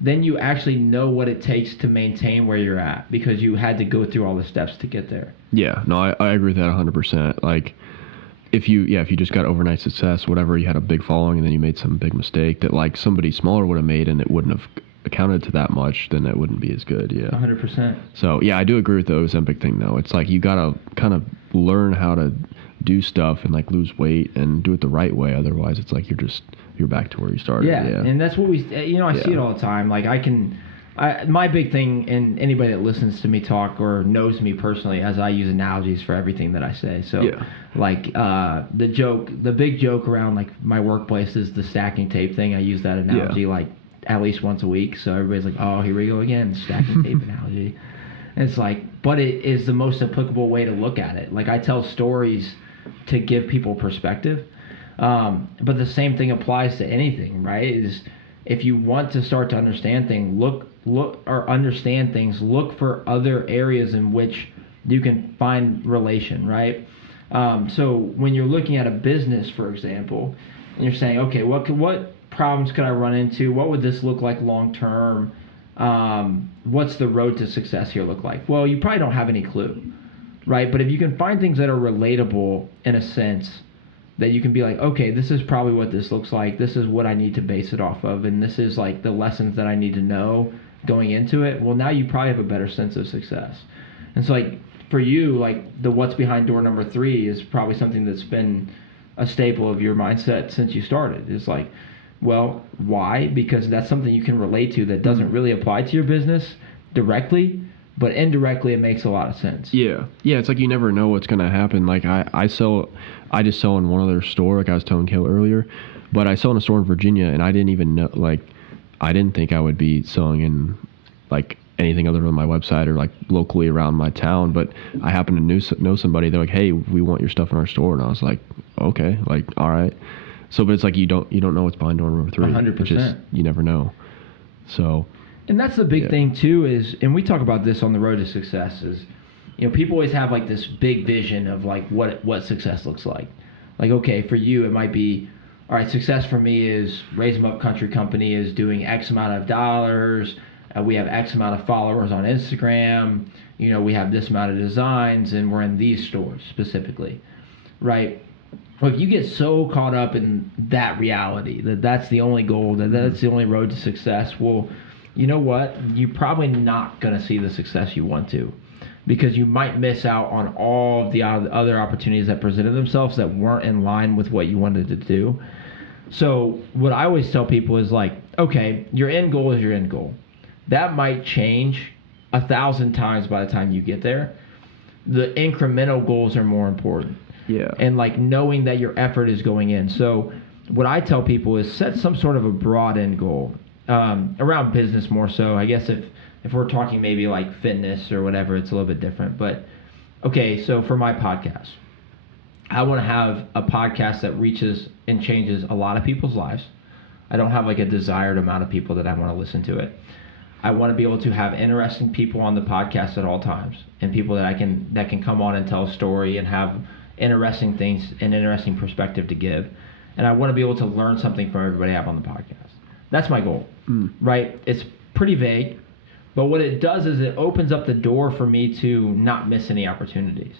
then you actually know what it takes to maintain where you're at because you had to go through all the steps to get there. Yeah, no, I agree with that 100%. Like, if you just got overnight success, whatever, you had a big following and then you made some big mistake that like somebody smaller would have made and it wouldn't have accounted to that much, then it wouldn't be as good. Yeah, 100%. So yeah, I do agree with the Ozempic thing though. It's like you gotta kind of learn how to do stuff and like lose weight and do it the right way. Otherwise, it's like you're back to where you started. Yeah, and that's what I see it all the time. Like my big thing, and anybody that listens to me talk or knows me personally, as I use analogies for everything that I say. So, like the big joke around like my workplace is the stacking tape thing. I use that analogy like at least once a week. So everybody's like, oh, here we go again, stacking tape analogy. And it's like, but it is the most applicable way to look at it. Like I tell stories to give people perspective. But the same thing applies to anything, right? Is if you want to start to understand things, look for other areas in which you can find relation, right? So when you're looking at a business, for example, and you're saying, okay, what problems could I run into? What would this look like long term? What's the road to success here look like? Well, you probably don't have any clue, right? But if you can find things that are relatable in a sense, that you can be like, okay, this is probably what this looks like. This is what I need to base it off of. And this is like the lessons that I need to know going into it. Well, now you probably have a better sense of success. And so like for you, like the what's behind door number 3 is probably something that's been a staple of your mindset since you started. It's like, well, why? Because that's something you can relate to that doesn't really apply to your business directly, but indirectly it makes a lot of sense. Yeah, it's like you never know what's going to happen. Like I just sell in one other store, like I was telling Kale earlier, but I sell in a store in Virginia, and I didn't even know, like, I didn't think I would be selling in like anything other than my website or like locally around my town. But I happen to know somebody. They're like, hey, we want your stuff in our store, and I was like, okay, like all right. So, but it's like you don't know what's behind door number 3. 100%. You never know. So. And that's the big thing too is, and we talk about this on the road to success is, people always have like this big vision of like what success looks like. Like, okay, for you, it might be, all right, success for me is Raise 'em Up Country Company is doing X amount of dollars. We have X amount of followers on Instagram. We have this amount of designs, and we're in these stores specifically, right? Well, if you get so caught up in that reality, that's the only goal, that's the only road to success, well, you know what? You're probably not going to see the success you want to, because you might miss out on all of the other opportunities that presented themselves that weren't in line with what you wanted to do. So what I always tell people is like, okay, your end goal is your end goal. That might change 1,000 times by the time you get there. The incremental goals are more important. Yeah. And like knowing that your effort is going in. So what I tell people is set some sort of a broad end goal, around business more so. I guess if we're talking maybe like fitness or whatever, it's a little bit different. But okay, so for my podcast, I want to have a podcast that reaches and changes a lot of people's lives. I don't have like a desired amount of people that I want to listen to it. I want to be able to have interesting people on the podcast at all times, and people that can come on and tell a story and have interesting things and interesting perspective to give. And I want to be able to learn something from everybody I have on the podcast. That's my goal, right? It's pretty vague, but what it does is it opens up the door for me to not miss any opportunities,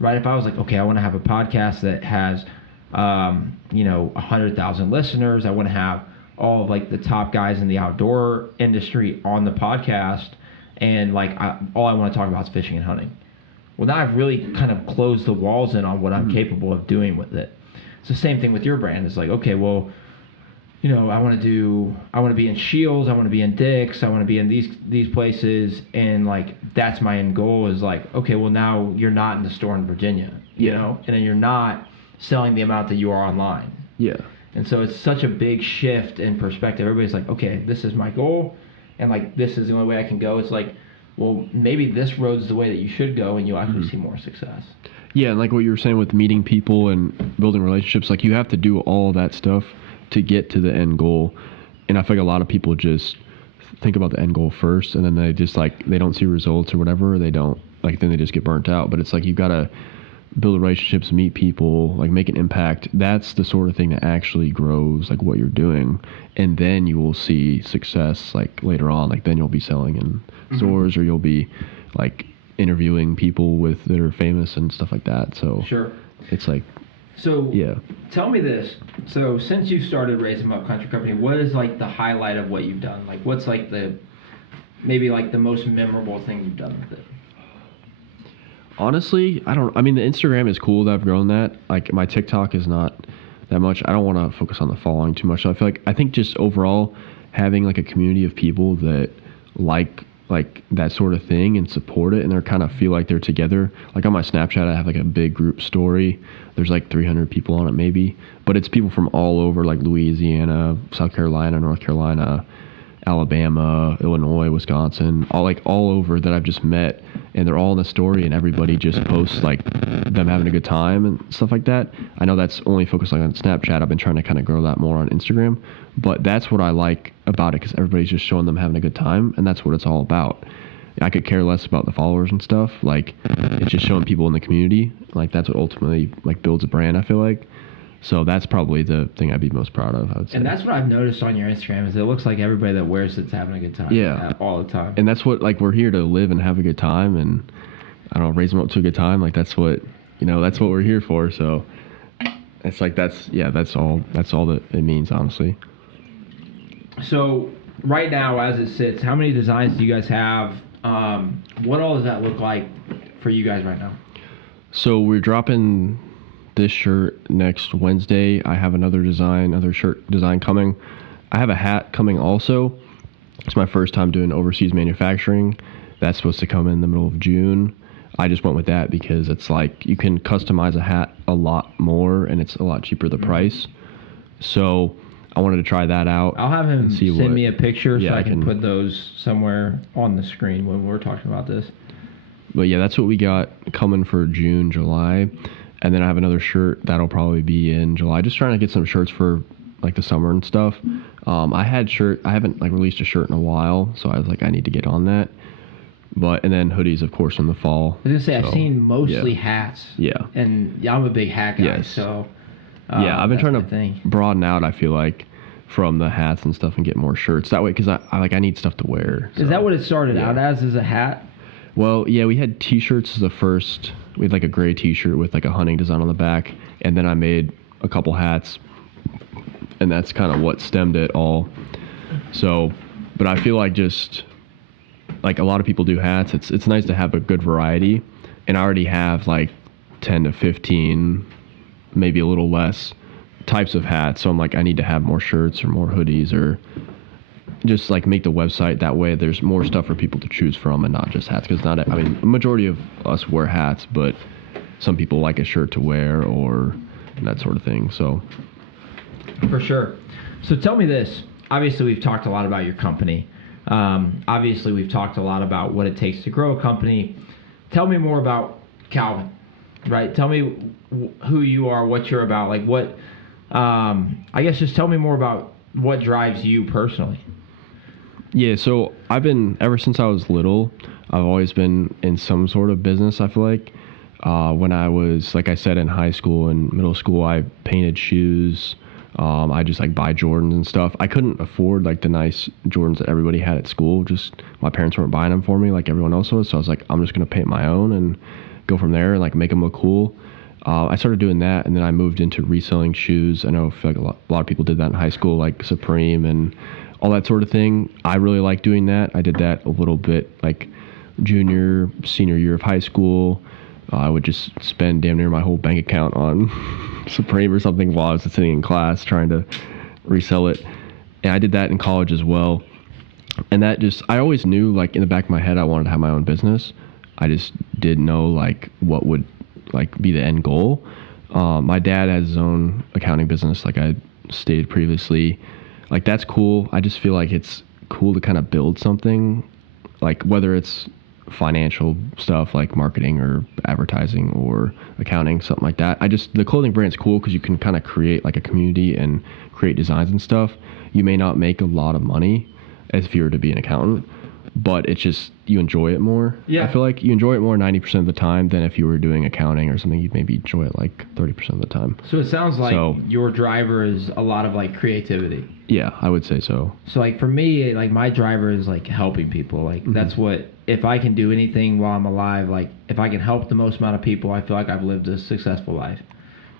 right? If I was like, okay, I want to have a podcast that has, 100,000 listeners. I want to have all of like the top guys in the outdoor industry on the podcast, and like all I want to talk about is fishing and hunting. Well, now I've really kind of closed the walls in on what I'm capable of doing with it. It's the same thing with your brand. It's like, okay, well, I want to be in Shields, I want to be in Dick's, I want to be in these places, and like that's my end goal is like, okay, well now you're not in the store in Virginia, and then you're not selling the amount that you are online. Yeah. And so it's such a big shift in perspective. Everybody's like, okay, this is my goal, and like this is the only way I can go. It's like, well, maybe this road's the way that you should go, and you'll actually see more success. Yeah, and like what you were saying with meeting people and building relationships, like you have to do all of that stuff to get to the end goal. And I feel like a lot of people just think about the end goal first, and then they just like, they don't see results or whatever, they don't, like then they just get burnt out. But it's like you've got to build relationships, meet people, like make an impact. That's the sort of thing that actually grows like what you're doing, and then you will see success like later on. Like then you'll be selling in stores, or you'll be like interviewing people that are famous and stuff like that. So sure, it's like, so yeah. Tell me this. So since you started Raise 'em Up Country Company, what is like the highlight of what you've done? Like what's like maybe like the most memorable thing you've done with it? Honestly, I mean, the Instagram is cool that I've grown that. Like my TikTok is not that much. I don't want to focus on the following too much. So I think just overall having like a community of people that like that sort of thing and support it, and they kind of feel like they're together. Like on my Snapchat, I have like a big group story. There's like 300 people on it maybe, but it's people from all over, like Louisiana, South Carolina, North Carolina, Alabama, Illinois, Wisconsin, all over that I've just met, and they're all in the story, and everybody just posts like them having a good time and stuff like that. I know that's only focused on Snapchat. I've been trying to kind of grow that more on Instagram, but that's what I like about it, because everybody's just showing them having a good time, and that's what it's all about. I could care less about the followers and stuff. Like it's just showing people in the community. Like that's what ultimately like builds a brand, I feel like. So that's probably the thing I'd be most proud of, I would say. And that's what I've noticed on your Instagram is it looks like everybody that wears it's having a good time. Yeah. All the time. And that's what, like, we're here to live and have a good time, and I don't know, raise them up to a good time. Like that's what we're here for. So it's like that's all that it means, honestly. So right now, as it sits, how many designs do you guys have? What all does that look like for you guys right now? So we're dropping this shirt next Wednesday. I have another shirt design coming. I have a hat coming also. It's my first time doing overseas manufacturing. That's supposed to come in the middle of June. I just went with that because it's like you can customize a hat a lot more, and it's a lot cheaper the price. So I wanted to try that out. I'll have him and see send me a picture so I can put those somewhere on the screen when we're talking about this. But yeah, that's what we got coming for June, July. And then I have another shirt that'll probably be in July. Just trying to get some shirts for like the summer and stuff. I haven't like released a shirt in a while, so I was like, I need to get on that. And then hoodies, of course, in the fall. I was gonna say, I've seen mostly hats. Yeah. And yeah, I'm a big hat guy, so. Yeah, I've been trying to broaden out, I feel like, from the hats and stuff and get more shirts. That way, because I need stuff to wear. Is that what it started out as a hat? Well, yeah, we had T-shirts as the first. We had like a gray T-shirt with like a hunting design on the back. And then I made a couple hats. And that's kind of what stemmed it all. So, but I feel like just like a lot of people do hats. It's nice to have a good variety. And I already have like 10 to 15, maybe a little less types of hats. So I'm like, I need to have more shirts or more hoodies or just like make the website that way there's more stuff for people to choose from and not just hats. Because a majority of us wear hats, but some people like a shirt to wear or that sort of thing. So for sure. So tell me this. Obviously, we've talked a lot about your company. Obviously, we've talked a lot about what it takes to grow a company. Tell me more about Calvin, right? Tell me who you are, what you're about, like what. I guess just tell me more about what drives you personally. Yeah, so ever since I was little, I've always been in some sort of business, I feel like. When I was, like I said, in high school and middle school, I painted shoes. I just like buy Jordans and stuff. I couldn't afford like the nice Jordans that everybody had at school. Just my parents weren't buying them for me like everyone else was. So I was like, I'm just going to paint my own and go from there and like make them look cool. I started doing that, and then I moved into reselling shoes. I feel like a lot of people did that in high school, like Supreme and all that sort of thing. I really like doing that. I did that a little bit like junior, senior year of high school. I would just spend damn near my whole bank account on Supreme or something while I was sitting in class trying to resell it. And I did that in college as well. And I always knew like in the back of my head I wanted to have my own business. I just didn't know like what would like be the end goal. My dad has his own accounting business, like I stated previously. Like that's cool. I just feel like it's cool to kind of build something, like whether it's financial stuff like marketing or advertising or accounting, something like that. The clothing brand's cool because you can kind of create like a community and create designs and stuff. You may not make a lot of money as if you were to be an accountant, but it's just you enjoy it more. Yeah. I feel like you enjoy it more 90% of the time than if you were doing accounting or something. You'd maybe enjoy it like 30% of the time. So it sounds like your driver is a lot of like creativity. Yeah, I would say so. So like for me, like my driver is like helping people. Like that's what, if I can do anything while I'm alive, like if I can help the most amount of people, I feel like I've lived a successful life,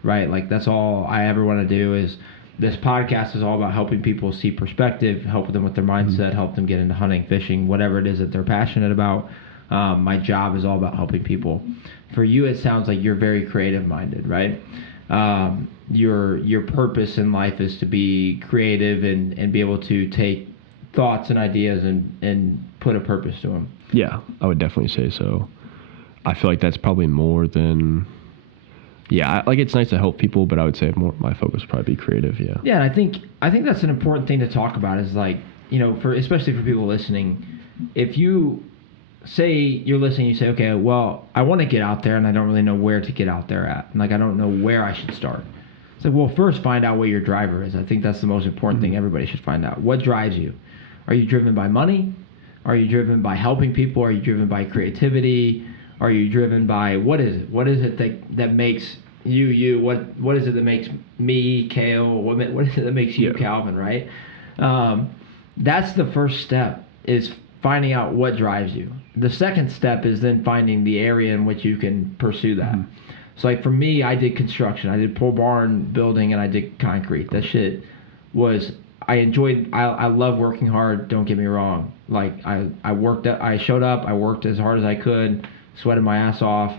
right? Like that's all I ever want to do is this podcast is all about helping people see perspective, help them with their mindset, help them get into hunting, fishing, whatever it is that they're passionate about. My job is all about helping people. For you, it sounds like you're very creative minded, right? Your purpose in life is to be creative and be able to take thoughts and ideas and put a purpose to them. Yeah, I would definitely say so. I feel like that's probably more than... Yeah, like it's nice to help people, but I would say more my focus would probably be creative. Yeah. Yeah, and I think that's an important thing to talk about. Is like, you know, especially for people listening, if you say you're listening, you say, okay, well, I want to get out there, and I don't really know where to get out there at, and like I don't know where I should start. It's like, well, first find out what your driver is. I think that's the most important thing everybody should find out. What drives you? Are you driven by money? Are you driven by helping people? Are you driven by creativity? Are you driven by what is it? What is it that makes you? What is it that makes me, Kale? What is it that makes you, Calvin? Right? That's the first step, is finding out what drives you. The second step is then finding the area in which you can pursue that. So like for me, I did construction. I did pole barn building, and I did concrete. That shit was, I enjoyed. I love working hard. Don't get me wrong. Like I showed up. I worked as hard as I could, sweated my ass off,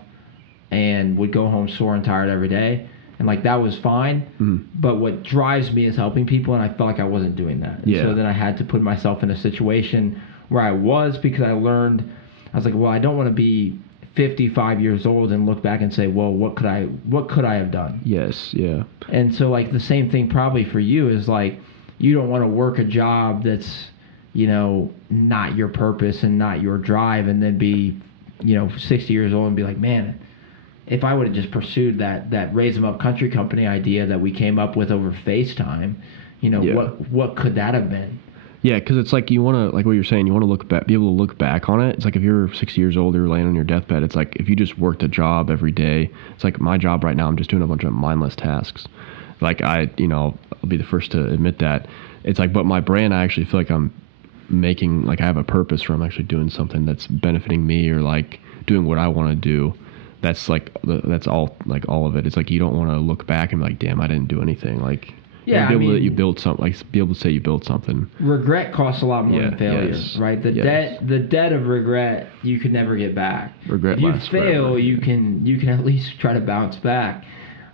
and would go home sore and tired every day. And like that was fine. But what drives me is helping people, and I felt like I wasn't doing that. Yeah. So then I had to put myself in a situation where I was, because I learned. I was like, well, I don't want to be 55 years old and look back and say, well, what could I have done? Yes. Yeah. And so like the same thing probably for you is like, you don't want to work a job that's, not your purpose and not your drive, and then be, 60 years old and be like, man, if I would have just pursued that Raise 'em Up Country Company idea that we came up with over FaceTime, what could that have been? Yeah, because it's like you want to, like what you're saying, you want to be able to look back on it. It's like if you're 60 years old, you're laying on your deathbed. It's like if you just worked a job every day. It's like my job right now, I'm just doing a bunch of mindless tasks. Like I'll be the first to admit that. It's like, but my brand, I actually feel like I'm making, like I have a purpose where I'm actually doing something that's benefiting me, or like doing what I want to do. That's like, that's all of it. It's like you don't want to look back and be like, damn, I didn't do anything. Like, yeah, be able to, you build something, like be able to say you built something. Regret costs a lot more than failure, right? The debt of regret you could never get back. Regret if you lasts fail, forever. you can at least try to bounce back.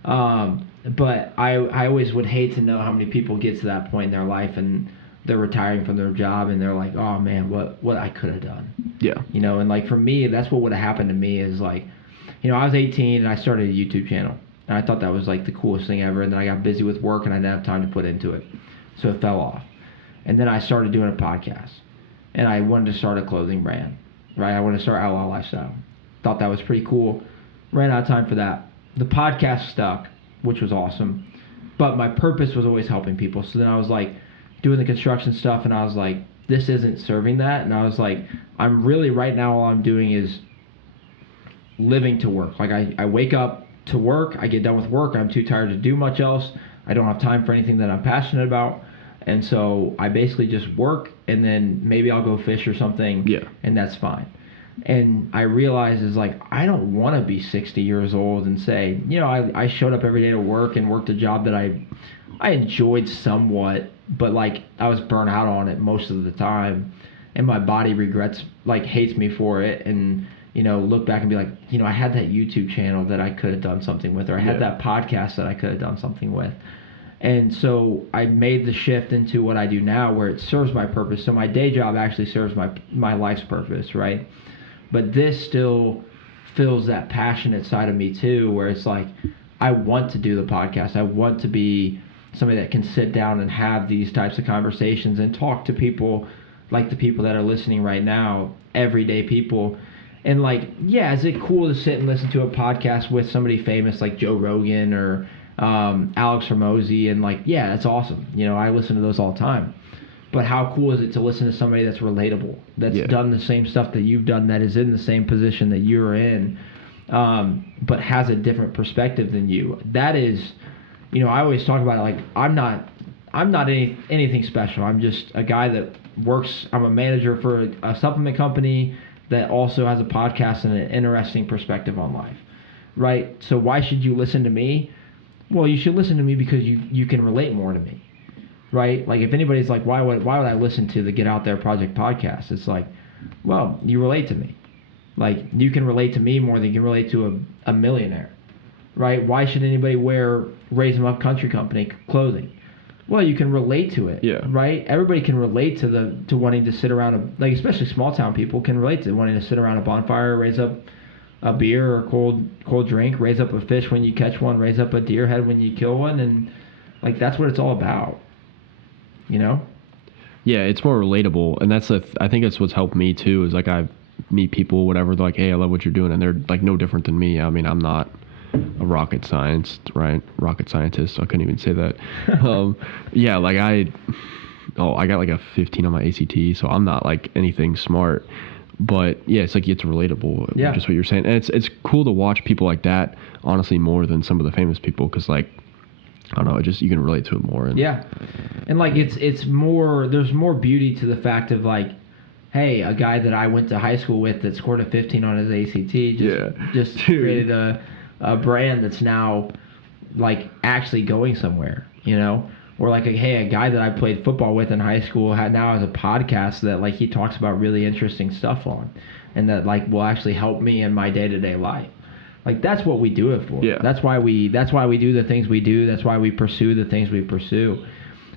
But I always would hate to know how many people get to that point in their life and they're retiring from their job and they're like, oh man, what I could have done. Yeah. And like for me, that's what would have happened to me is like, I was 18 and I started a YouTube channel. And I thought that was like the coolest thing ever. And then I got busy with work and I didn't have time to put into it. So it fell off. And then I started doing a podcast. And I wanted to start a clothing brand, right? I wanted to start Outlaw Lifestyle. Thought that was pretty cool. Ran out of time for that. The podcast stuck, which was awesome. But my purpose was always helping people. So then I was like doing the construction stuff and I was like, this isn't serving that. And I was like, I'm really right now all I'm doing is living to work. Like I wake up to work, I get done with work, I'm too tired to do much else. I don't have time for anything that I'm passionate about. And so I basically just work and then maybe I'll go fish or something. Yeah. And that's fine. And I realized is like, I don't want to be 60 years old and say, I showed up every day to work and worked a job that I enjoyed somewhat, but like I was burnt out on it most of the time. And my body hates me for it. And, look back and be like, I had that YouTube channel that I could have done something with, or I had that podcast that I could have done something with. And so I made the shift into what I do now where it serves my purpose. So my day job actually serves my life's purpose, right? But this still fills that passionate side of me too, where it's like, I want to do the podcast. I want to be somebody that can sit down and have these types of conversations and talk to people like the people that are listening right now, everyday people. And like, yeah, is it cool to sit and listen to a podcast with somebody famous like Joe Rogan or Alex Hormozy? And like, yeah, that's awesome. I listen to those all the time. But how cool is it to listen to somebody that's relatable, that's done the same stuff that you've done, that is in the same position that you're in, but has a different perspective than you? That is, I always talk about it like, I'm not anything special. I'm just a guy that works. I'm a manager for a supplement company that also has a podcast and an interesting perspective on life, right? So why should you listen to me? Well, you should listen to me because you can relate more to me, right? Like if anybody's like, why would I listen to the Get Out There Project podcast? It's like, well, you relate to me. Like you can relate to me more than you can relate to a millionaire, right? Why should anybody wear Raise 'em Up Country Company clothing? Well, you can relate to it, right? Everybody can relate to wanting to sit around, like especially small town people can relate to wanting to sit around a bonfire, raise up a beer or cold drink, raise up a fish when you catch one, raise up a deer head when you kill one, and like that's what it's all about, Yeah, it's more relatable, and I think that's what's helped me too. Is like I meet people, whatever, they're like, hey, I love what you're doing, and they're like no different than me. I mean, I'm not a rocket scientist. I couldn't even say that. Yeah, like I got like a 15 on my ACT, so I'm not like anything smart. But yeah, it's like it's relatable. Yeah. Just what you're saying, and it's cool to watch people like that. Honestly, more than some of the famous people, because like I don't know, you can relate to it more. And yeah, and like it's more. There's more beauty to the fact of like, hey, a guy that I went to high school with that scored a 15 on his ACT just created a brand that's now like actually going somewhere, or like a guy that I played football with in high school now has a podcast that like he talks about really interesting stuff on, and that like will actually help me in my day-to-day life. Like that's what we do it for. Yeah. That's why we do the things we do. That's why we pursue the things we pursue.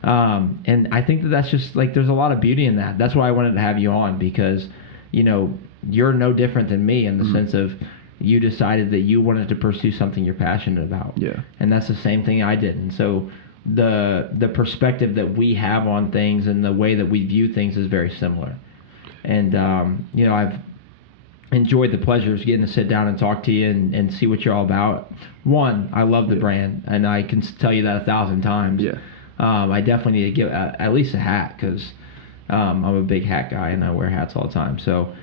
And I think that's just like there's a lot of beauty in that. That's why I wanted to have you on, because you're no different than me in the sense of you decided that you wanted to pursue something you're passionate about. Yeah. And that's the same thing I did. And so the perspective that we have on things and the way that we view things is very similar. And I've enjoyed the pleasure of getting to sit down and talk to you and see what you're all about. One, I love the brand, and I can tell you that 1,000 times. Yeah. I definitely need to get at least a hat, because I'm a big hat guy and I wear hats all the time. So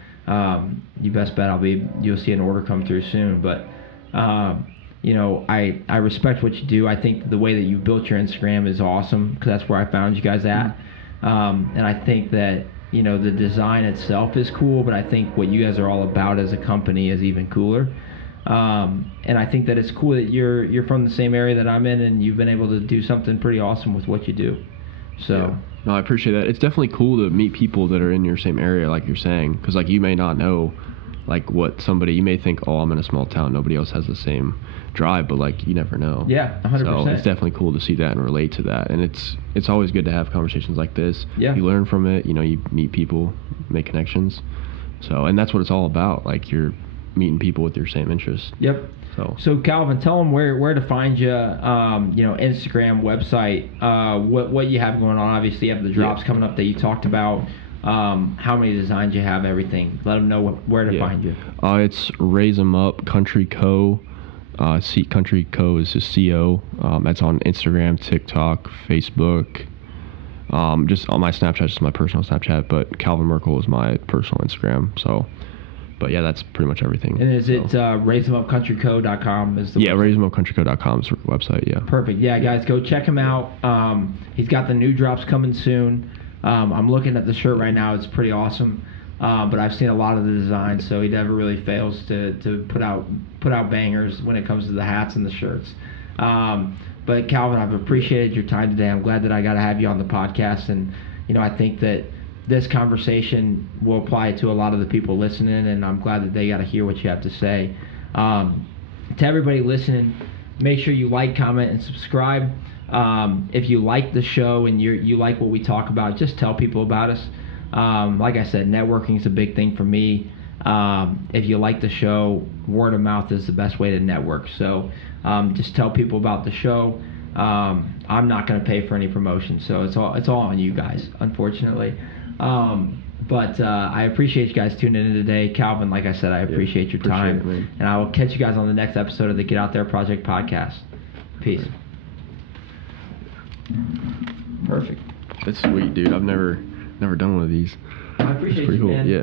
you best bet you'll see an order come through soon. But I respect what you do. I think the way that you built your Instagram is awesome, because that's where I found you guys at. And I think that the design itself is cool, but I think what you guys are all about as a company is even cooler. And I think that it's cool that you're from the same area that I'm in, and you've been able to do something pretty awesome with what you do. So. Yeah. No, I appreciate that. It's definitely cool to meet people that are in your same area, like you're saying, because like you may not know, like you may think, oh, I'm in a small town, nobody else has the same drive, but like you never know. Yeah, 100%. So it's definitely cool to see that and relate to that, and it's always good to have conversations like this. Yeah. You learn from it. You meet people, make connections. So, and that's what it's all about. Like you're meeting people with your same interests. Yep. So Calvin, tell them where to find you. Instagram, website, what you have going on. Obviously, you have the drops coming up that you talked about. How many designs you have, everything. Let them know where to find you. It's Raise 'em Up Country Co. Country Co is just CO. That's on Instagram, TikTok, Facebook. Just on my Snapchat, just my personal Snapchat. But Calvin Merkle is my personal Instagram. So. But yeah, that's pretty much everything. And is it raiseemupcountryco.com is the website? raiseemupcountryco.com is the website, yeah. Perfect. Yeah, guys, go check him out. He's got the new drops coming soon. I'm looking at the shirt right now. It's pretty awesome. But I've seen a lot of the designs, so he never really fails to put out bangers when it comes to the hats and the shirts. But Calvin, I've appreciated your time today. I'm glad that I got to have you on the podcast, and I think that this conversation will apply to a lot of the people listening, and I'm glad that they got to hear what you have to say. To everybody listening, make sure you like, comment, and subscribe. If you like the show and you like what we talk about, just tell people about us. Like I said, networking is a big thing for me. If you like the show, word of mouth is the best way to network. So just tell people about the show. I'm not going to pay for any promotion, so it's all on you guys, unfortunately. But I appreciate you guys tuning in today. Calvin, like I said, I appreciate your time. And I will catch you guys on the next episode of the Get Out There Project podcast. Peace. Perfect. That's sweet, dude. I've never done one of these. I appreciate That's pretty you, cool. man. Yeah.